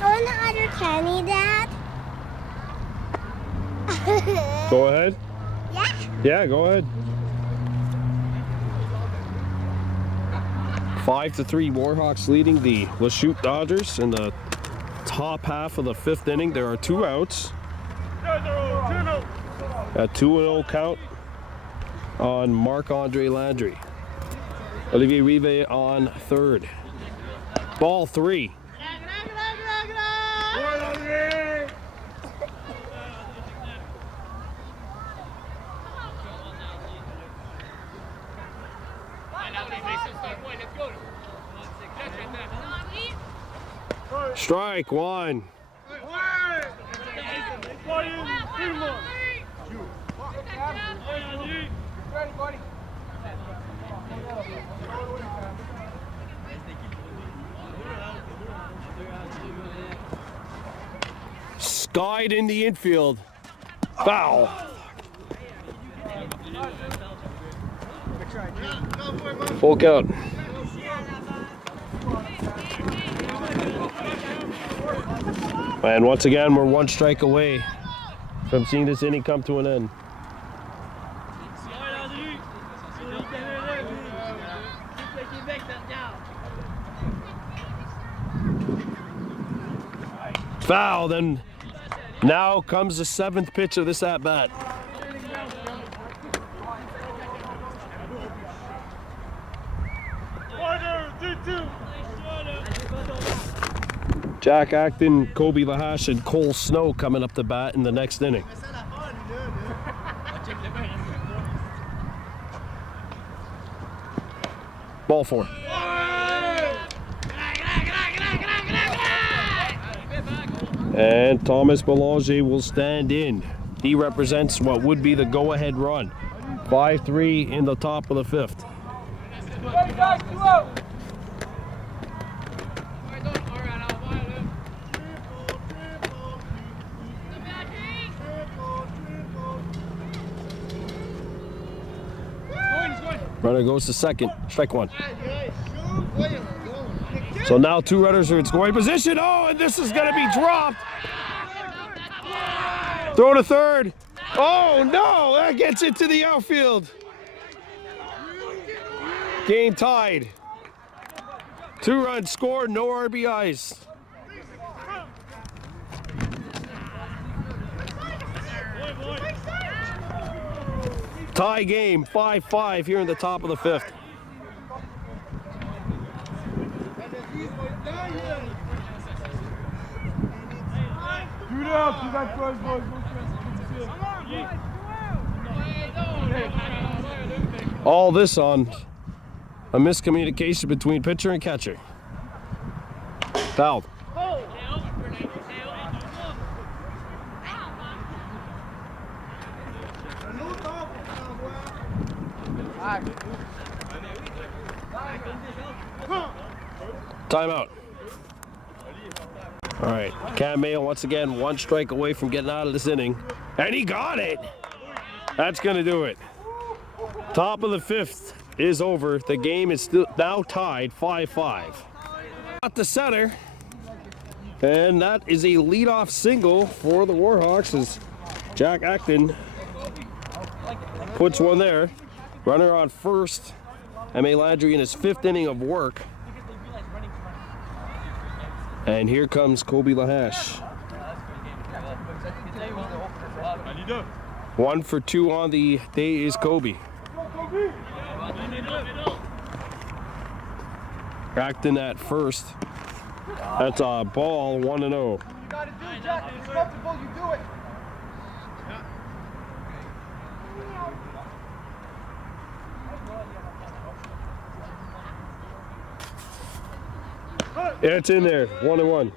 On the other Kenny, Dad. Go ahead. Yeah? Yeah, go ahead. 5-3, Warhawks leading the Lachute Dodgers in the top half of the 5th inning. There are 2 outs. A 2-0 count on Marc-Andre Landry. Olivier Rive on 3rd. Ball 3. Strike 1. Skied in the infield. Foul. Full count. And once again, we're 1 strike away from seeing this inning come to an end. Foul, then now comes the 7th pitch of this at-bat. Jack Acton, Kobe Lahash, and Cole Snow coming up to bat in the next inning. Ball 4. And Thomas Belanger will stand in. He represents what would be the go-ahead run. 5-3 in the top of the 5th. Runner goes to 2nd, strike 1. So now 2 runners are in scoring position. Oh, and this is going to be dropped. Throw to 3rd. Oh, no, that gets into the outfield. Game tied. 2 runs scored, no RBIs. Tie game, 5-5 here in the top of the 5th. Shoot up. You got boys. All this on a miscommunication between pitcher and catcher. Fouled. Timeout. All right, Kahnawake once again 1 strike away from getting out of this inning, and he got it. That's gonna do it. Top of the 5th is over. The game is still now tied 5-5. At the center, and that is a leadoff single for the Warhawks as Jack Acton puts one there. Runner on first. M.A. Landry in his 5th inning of work. And here comes Kobe Lahash. 1 for 2 on the day is Kobe. Acton at first. That's a ball, 1-0. You gotta do it, Jack. If it's comfortable, you do it. It's in there, 1-1.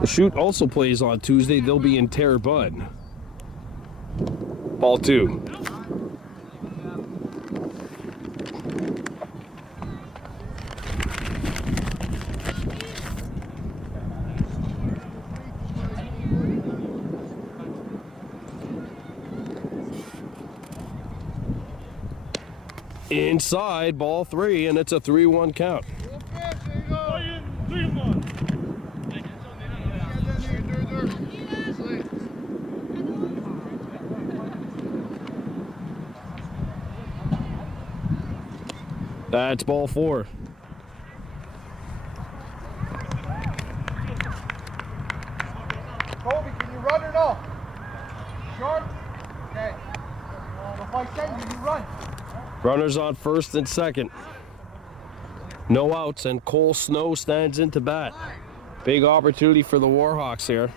Lachute also plays on Tuesday. They'll be in Terrebonne. Ball 2. Inside, ball 3, and it's a 3-1 count. That's ball 4. Kobe, can you run or no? Sure? Okay. If I send you, you run. Runners on first and second. No outs, and Cole Snow stands into bat. Big opportunity for the Warhawks here.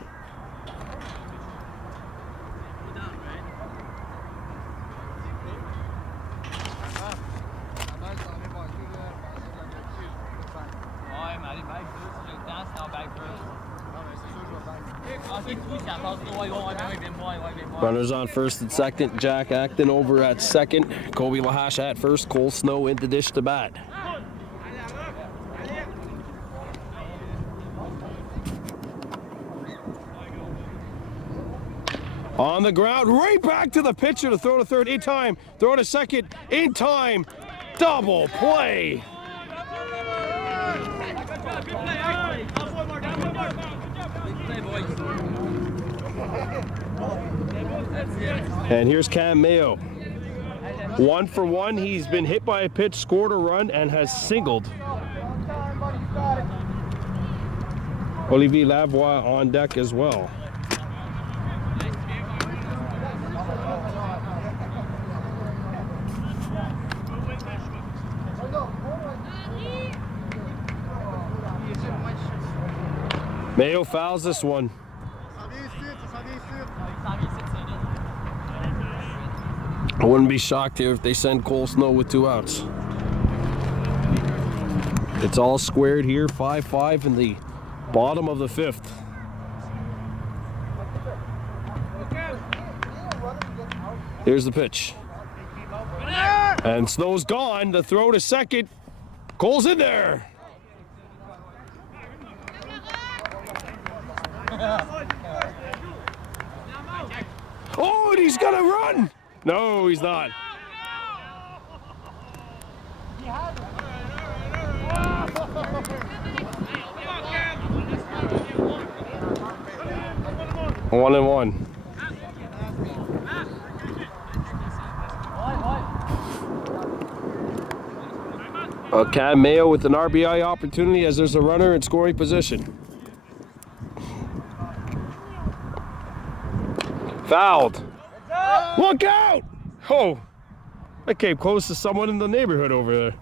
Runners on first and second. Jack Acton over at second. Kobe Lahash at first. Cole Snow in the dish to bat. On the ground, right back to the pitcher to throw to third in time. Throw to second in time. Double play. And here's Kahnawake. 1 for 1. He's been hit by a pitch, scored a run, and has singled. Olivier Lavoie on deck as well. Mayo fouls this one. I wouldn't be shocked here if they send Cole Snow with 2 outs. It's all squared here, 5-5 in the bottom of the 5th. Here's the pitch. And Snow's gone. The throw to second. Cole's in there. Oh, and he's gonna run. No, he's not. One and one. Kahnawake with an RBI opportunity as there's a runner in scoring position. Fouled. Look out! Oh, I came close to someone in the neighborhood over there.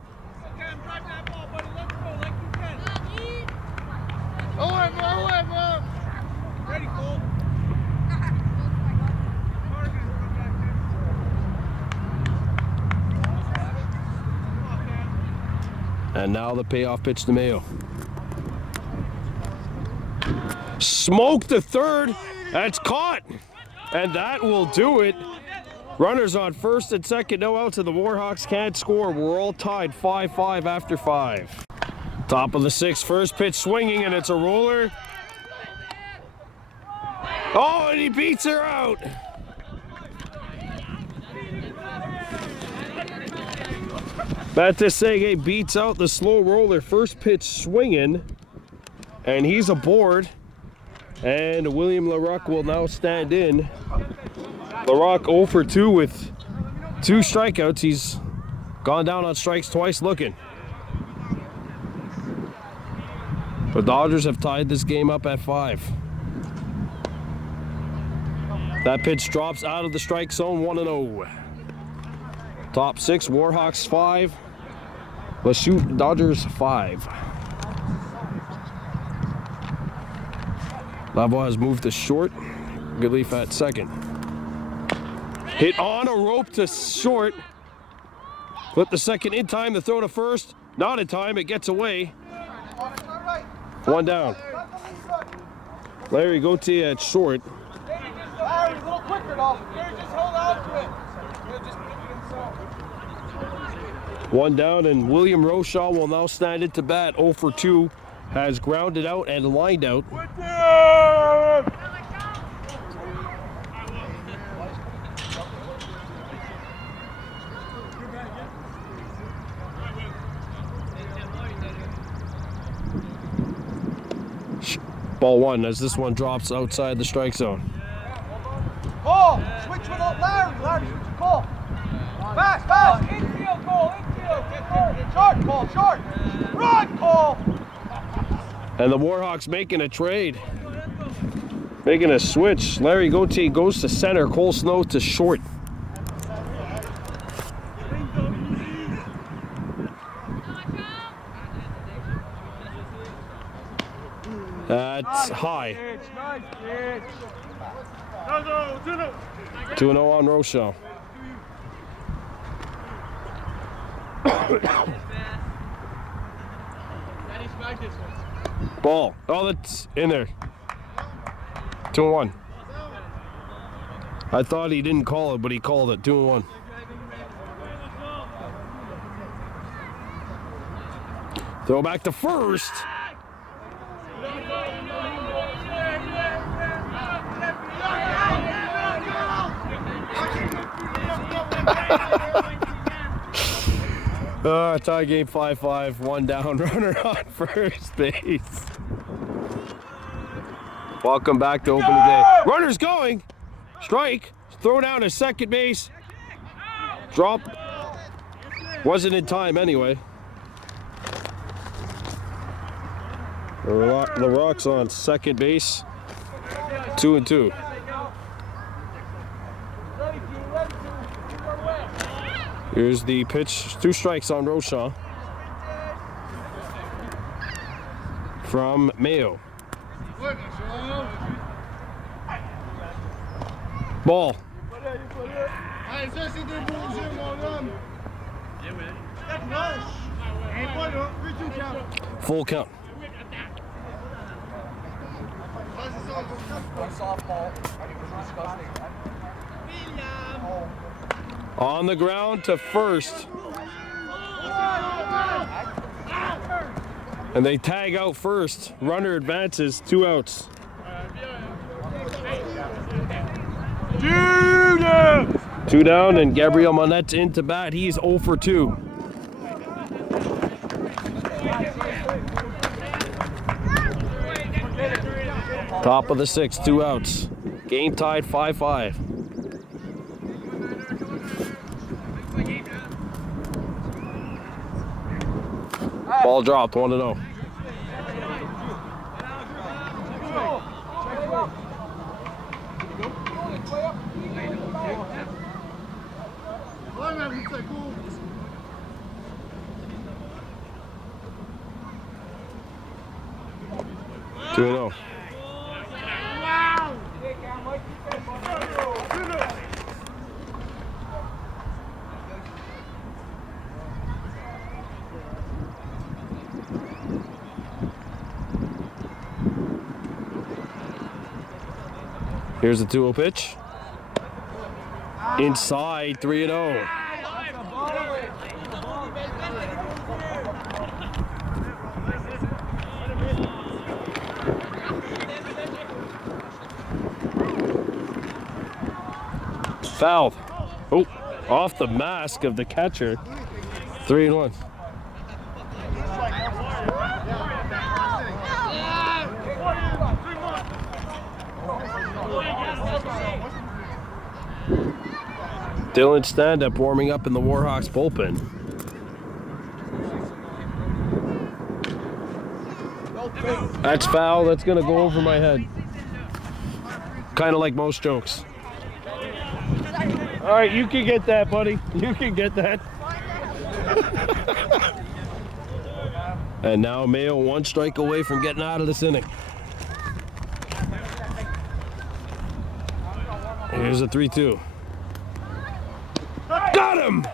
And now the payoff pitch to Mayo. Smoke the third. That's caught. And that will do it. Runners on first and second, no outs, and the Warhawks can't score. We're all tied 5-5 after 5. Top of the sixth, first pitch swinging, and it's a roller. Oh, and he beats her out. Batisege beats out the slow roller. First pitch swinging, and he's aboard. And William LaRock will now stand in. LaRock 0 for 2 with 2 strikeouts. He's gone down on strikes twice looking. The Dodgers have tied this game up at 5. That pitch drops out of the strike zone, 1-0. Top 6, Warhawks 5. Lachute Dodgers 5. Lavoie has moved to short. Goodleaf at second. Hit on a rope to short. Flip the second in time, the throw to first. Not in time, it gets away. 1 down. Larry Gauthier at short. Larry, a little quicker though. Just hold on to it. 1 down, and William Roshaw will now stand into bat. 0 for 2. Has grounded out and lined out. Ball 1 as this one drops outside the strike zone. Ball! Switch with Larry! Larry, switch the ball! Fast! Infield ball! Infield! Short ball! Short! Run, Cole! And the Warhawks making a trade. Making a switch. Larry Gauthier goes to center. Cole Snow to short. That's high. 2-0 on Roshaw. Ball. Oh, that's in there. 2-1. I thought he didn't call it, but he called it. 2-1. Throw back to first. Tie game 5-5, 1 down, runner on first base. Welcome back to open the day. Runner's going. Strike. Throw down to second base. Drop. Wasn't in time anyway. LaRock's on second base. 2-2. Here's the pitch. 2 strikes on Roshaw. From Mayo. Ball. Full count. On the ground to first. And they tag out first. Runner advances, 2 outs. 2 down, and Gabriel Monette into bat. He's 0 for 2. Top of the 6th, 2 outs. Game tied 5-5. Ball dropped, 1-0. 2-0. Here's the 2-0 pitch. Inside, 3-0. Fouled. Oh, off the mask of the catcher. 3-1. Dylan Stand-Up warming up in the Warhawks bullpen. That's foul. That's going to go over my head. Kind of like most jokes. All right, you can get that, buddy. You can get that. And now Mayo 1 strike away from getting out of this inning. Here's a 3-2. Got him!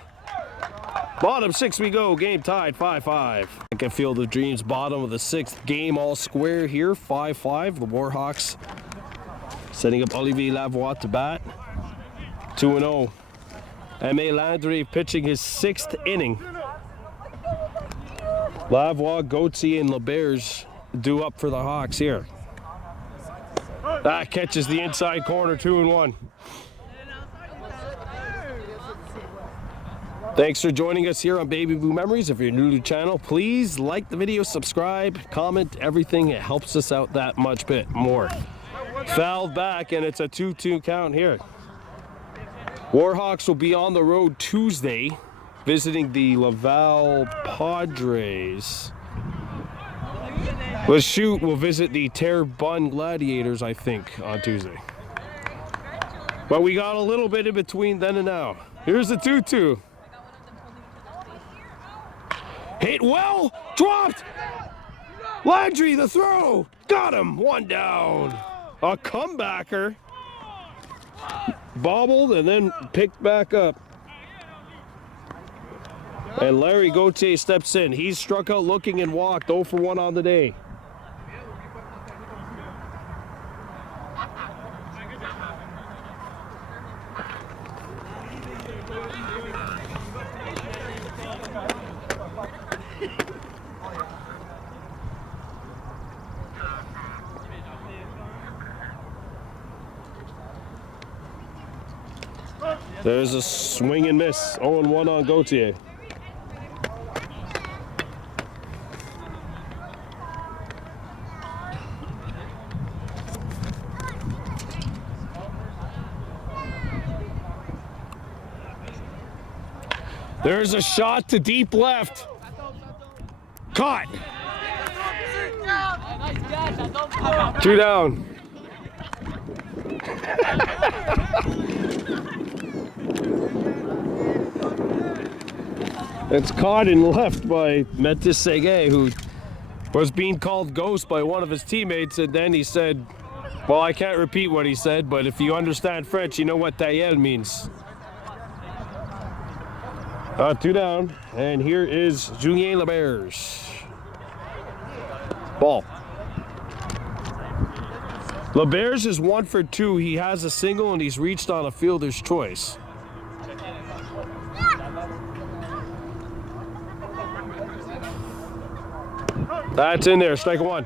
Bottom 6 we go. Game tied 5-5. Second Field of Dreams, bottom of the 6th. Game all square here, 5-5. The Warhawks setting up Olivier Lavoie to bat. 2-0. M.A. Landry pitching his 6th inning. Lavoie, Gauthier, and LeBears due up for the Hawks here. That catches the inside corner, 2-1. Thanks for joining us here on Baby Blue Memories. If you're new to the channel, please like the video, subscribe, comment, everything. It helps us out that much bit more. Fouled back, and it's a 2-2 count here. Warhawks will be on the road Tuesday, visiting the Laval Padres. Lachute will visit the Terrebonne Gladiators, I think, on Tuesday. But we got a little bit in between then and now. Here's the 2-2. Hit well, dropped. Landry, the throw. Got him, 1 down. A comebacker. Bobbled and then picked back up. And Larry Gauthier steps in. He's struck out looking and walked, 0 for 1 on the day. There's a swing and miss. 0-1 on Gauthier. There's a shot to deep left. Caught. 2 down. It's caught and left by Metis Sege, who was being called ghost by one of his teammates, and then he said, well, I can't repeat what he said, but if you understand French, you know what Tayel means. 2 down, and here is Julien LeBears. Ball. LeBears is 1 for 2. He has a single, and he's reached on a fielder's choice. That's in there, strike 1.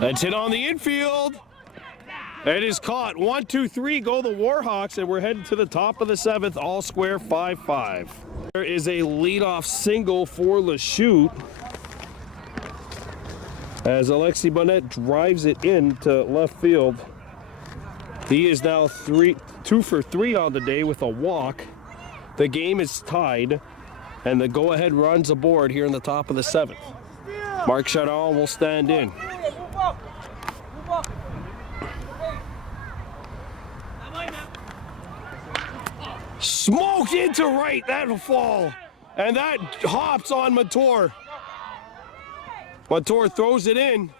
That's hit on the infield. It is caught. 1, 2, 3 go the Warhawks, and we're heading to the top of the 7th, all square 5-5. There is a leadoff single for Lachute as Alexi Bonnet drives it into left field. He is now 2 for 3 on the day with a walk. The game is tied And the go-ahead runs aboard here in the top of the 7th. Mark Charon will stand in. Smoked into right, that'll fall. And that hops on Mator. Mator throws it in.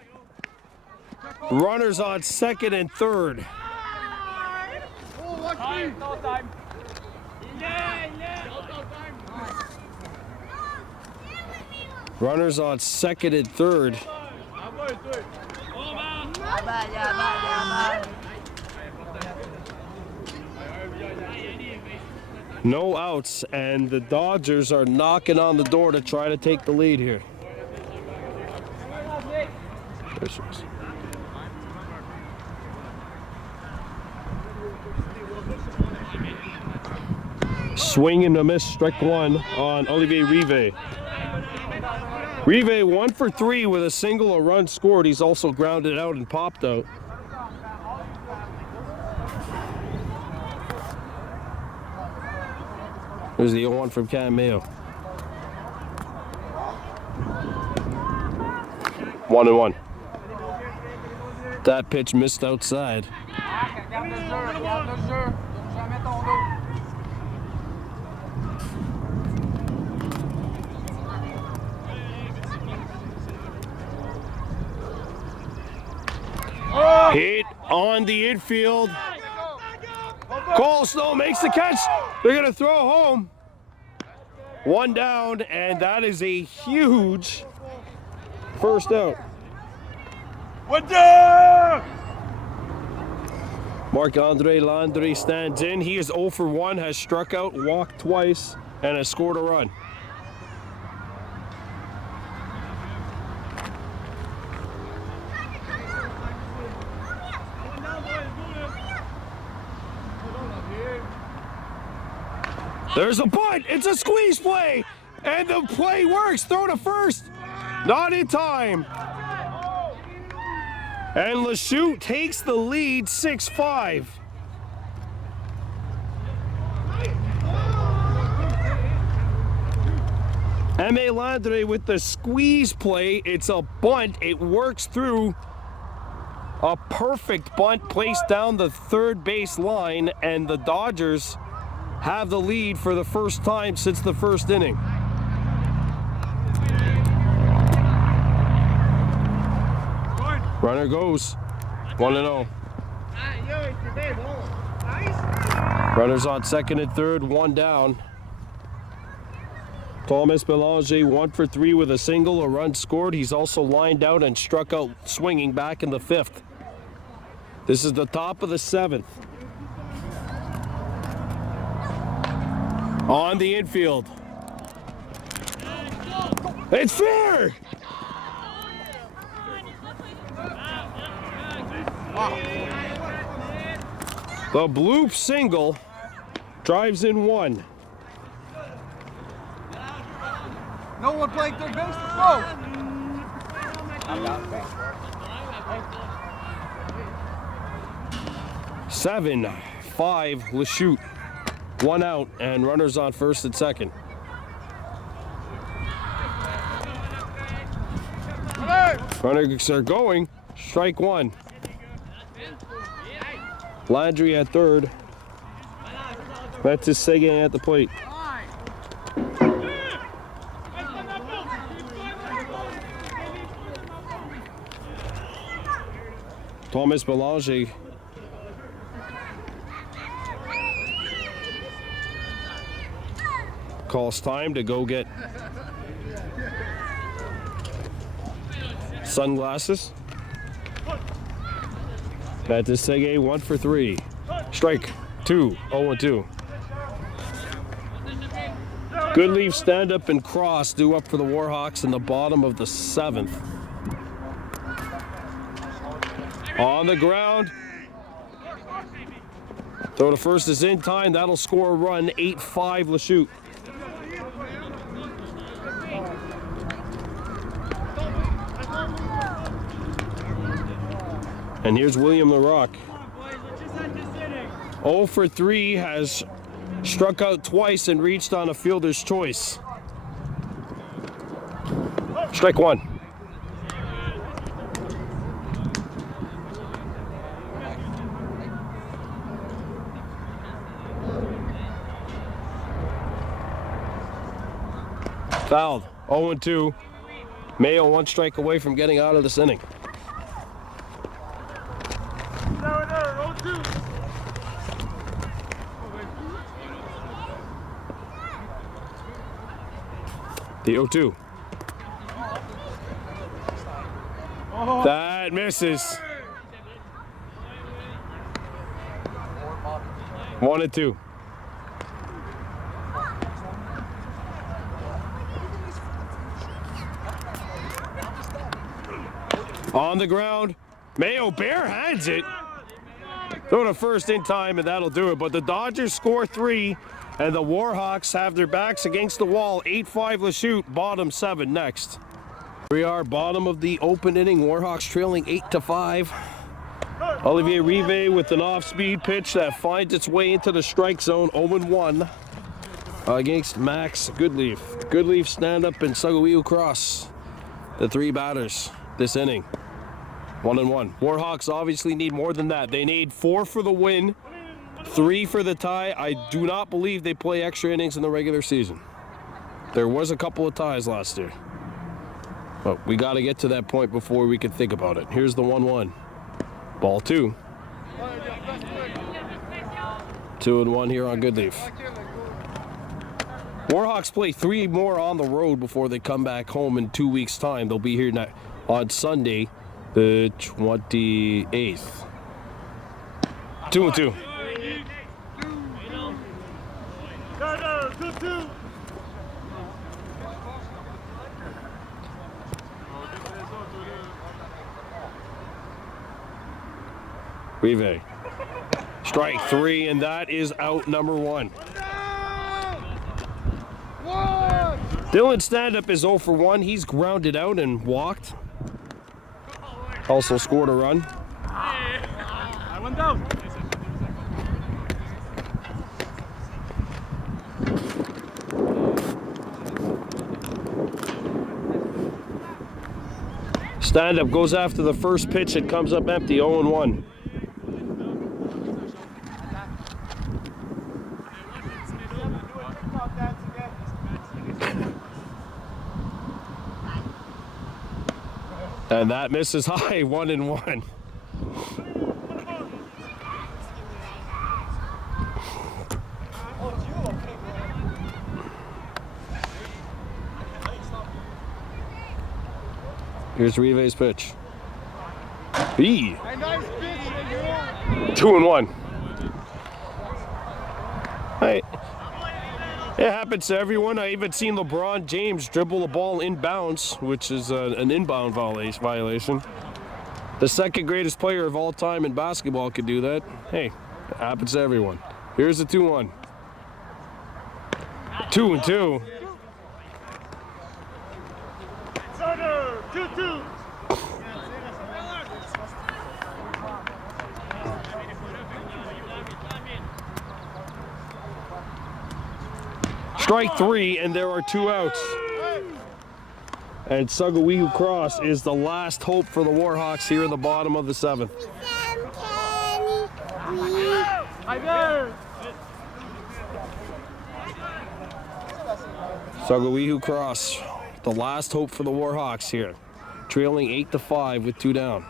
Runners on 2nd and 3rd. Runners on 2nd and 3rd. No outs, and the Dodgers are knocking on the door to try to take the lead here. Swing and a miss, strike 1 on Olivier Rive. Rive 1 for 3 with a single, a run scored. He's also grounded out and popped out. There's the 0-1 from Cameo. 1-1. That pitch missed outside. Hit on the infield. Cole Snow makes the catch. They're going to throw home. 1 down, and that is a huge first out. 1 down! Marc-Andre Landry stands in. He is 0 for 1, has struck out, walked twice, and has scored a run. There's a bunt. It's a squeeze play. And the play works. Throw to first. Not in time. And Lachute takes the lead 6-5. M.A. Landry with the squeeze play. It's a bunt. It works through. A perfect bunt placed down the third base line, and the Dodgers have the lead for the first time since the first inning. Runner goes 1-0. Runners on 2nd and 3rd, 1 down. Thomas Belanger 1 for 3 with a single, a run scored. He's also lined out and struck out swinging back in the 5th. This is the top of the 7th. On the infield. It's fair! The bloop single drives in 1. No one playing third base. Go! 7-5 Lachute. 1 out and runners on 1st and 2nd. Runners are going. Strike 1. Landry at 3rd. That's his Seguin at the plate. Thomas Belanger calls time to go get sunglasses. That's his Seguin 1 for 3. Strike 2, 0-2. Good leaf, stand up and cross due up for the Warhawks in the bottom of the 7th. On the ground. Throw to first is in time. That'll score a run. 8-5 Lachute. And here's William LaRock. 0 for 3, has struck out twice and reached on a fielder's choice. Strike one. Fouled. 0-2. Mayo 1 strike away from getting out of this inning. The 0-2. That misses. 1-2. On the ground, Mayo bare hands it. Throw to first in time, and that'll do it. But the Dodgers score 3, and the Warhawks have their backs against the wall. 8-5 Lachute, bottom 7 next. Here we are, bottom of the open inning. Warhawks trailing 8-5. Olivier Rive with an off-speed pitch that finds its way into the strike zone. 0-1 against Max Goodleaf. Goodleaf, stand-up, and Sagawiu Cross, the 3 batters this inning. 1-1. Warhawks obviously need more than that. They need 4 for the win, 3 for the tie. I do not believe they play extra innings in the regular season. There was a couple of ties last year, but we got to get to that point before we can think about it. Here's the 1-1. Ball 2. 2-1 here on Goodleaf. Warhawks play 3 more on the road before they come back home in 2 weeks' time. They'll be here on Sunday, the 28th. 2-2. Rive. Strike 3, and that is out number 1. Dylan Stand-Up is 0 for 1. He's grounded out and walked. Also scored a run. I went down. Stand-Up goes after the first pitch. It comes up empty, 0-1. And that misses high, 1-1. Here's Rive's pitch. 2-1. Hey, it happens to everyone. I even seen LeBron James dribble the ball inbounds, which is an inbound violation. The second greatest player of all time in basketball could do that. Hey, it happens to everyone. Here's the 2-1. 2-2. 2-2. Strike 3, and there are 2 outs. And Sagawiu Cross is the last hope for the Warhawks here in the bottom of the 7th. Sagawiu Cross, the last hope for the Warhawks here, trailing 8-5 with 2 down.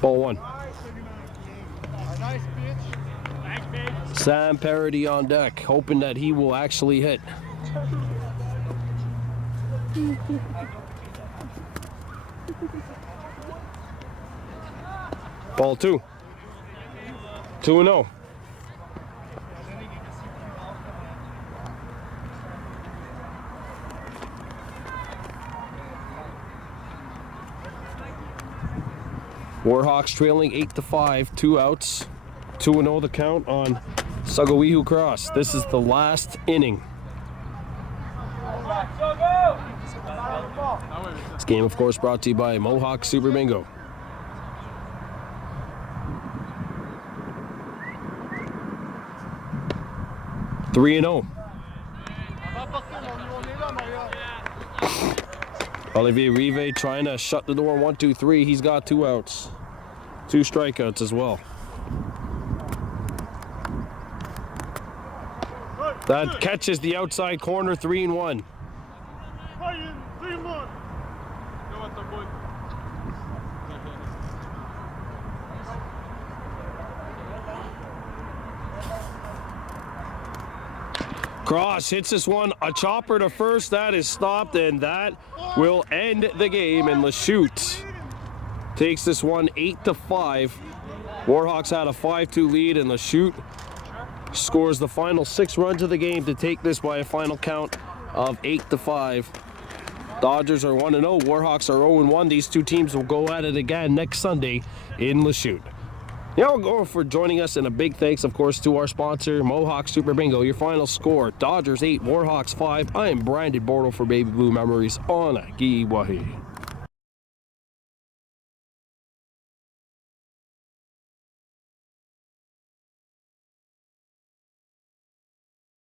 Ball 1. Sam Parody on deck, hoping that he will actually hit. Ball 2. 2-0. Warhawks trailing 8-5, 2 outs. 2-0 the count on Sagawiu Cross. This is the last inning. This game, of course, brought to you by Mohawk Super Bingo. Three and 0. Olivier Rive trying to shut the door. 1, 2, 3. He's got 2 outs. 2 strikeouts as well. That catches the outside corner. 3-1. Cross hits this one, a chopper to first, that is stopped, and that will end the game, and Lachute takes this one 8-5. Warhawks had a 5-2 lead, and Lachute scores the final 6 runs of the game to take this by a final count of 8-5. Dodgers are 1-0, Warhawks are 0-1. These two teams will go at it again next Sunday in Lachute. Yeah, we'll go for joining us, and a big thanks, of course, to our sponsor, Mohawk Super Bingo. Your final score, Dodgers 8, Warhawks 5. I am Brandon Bortle for Baby Blue Memories on Kahnawake.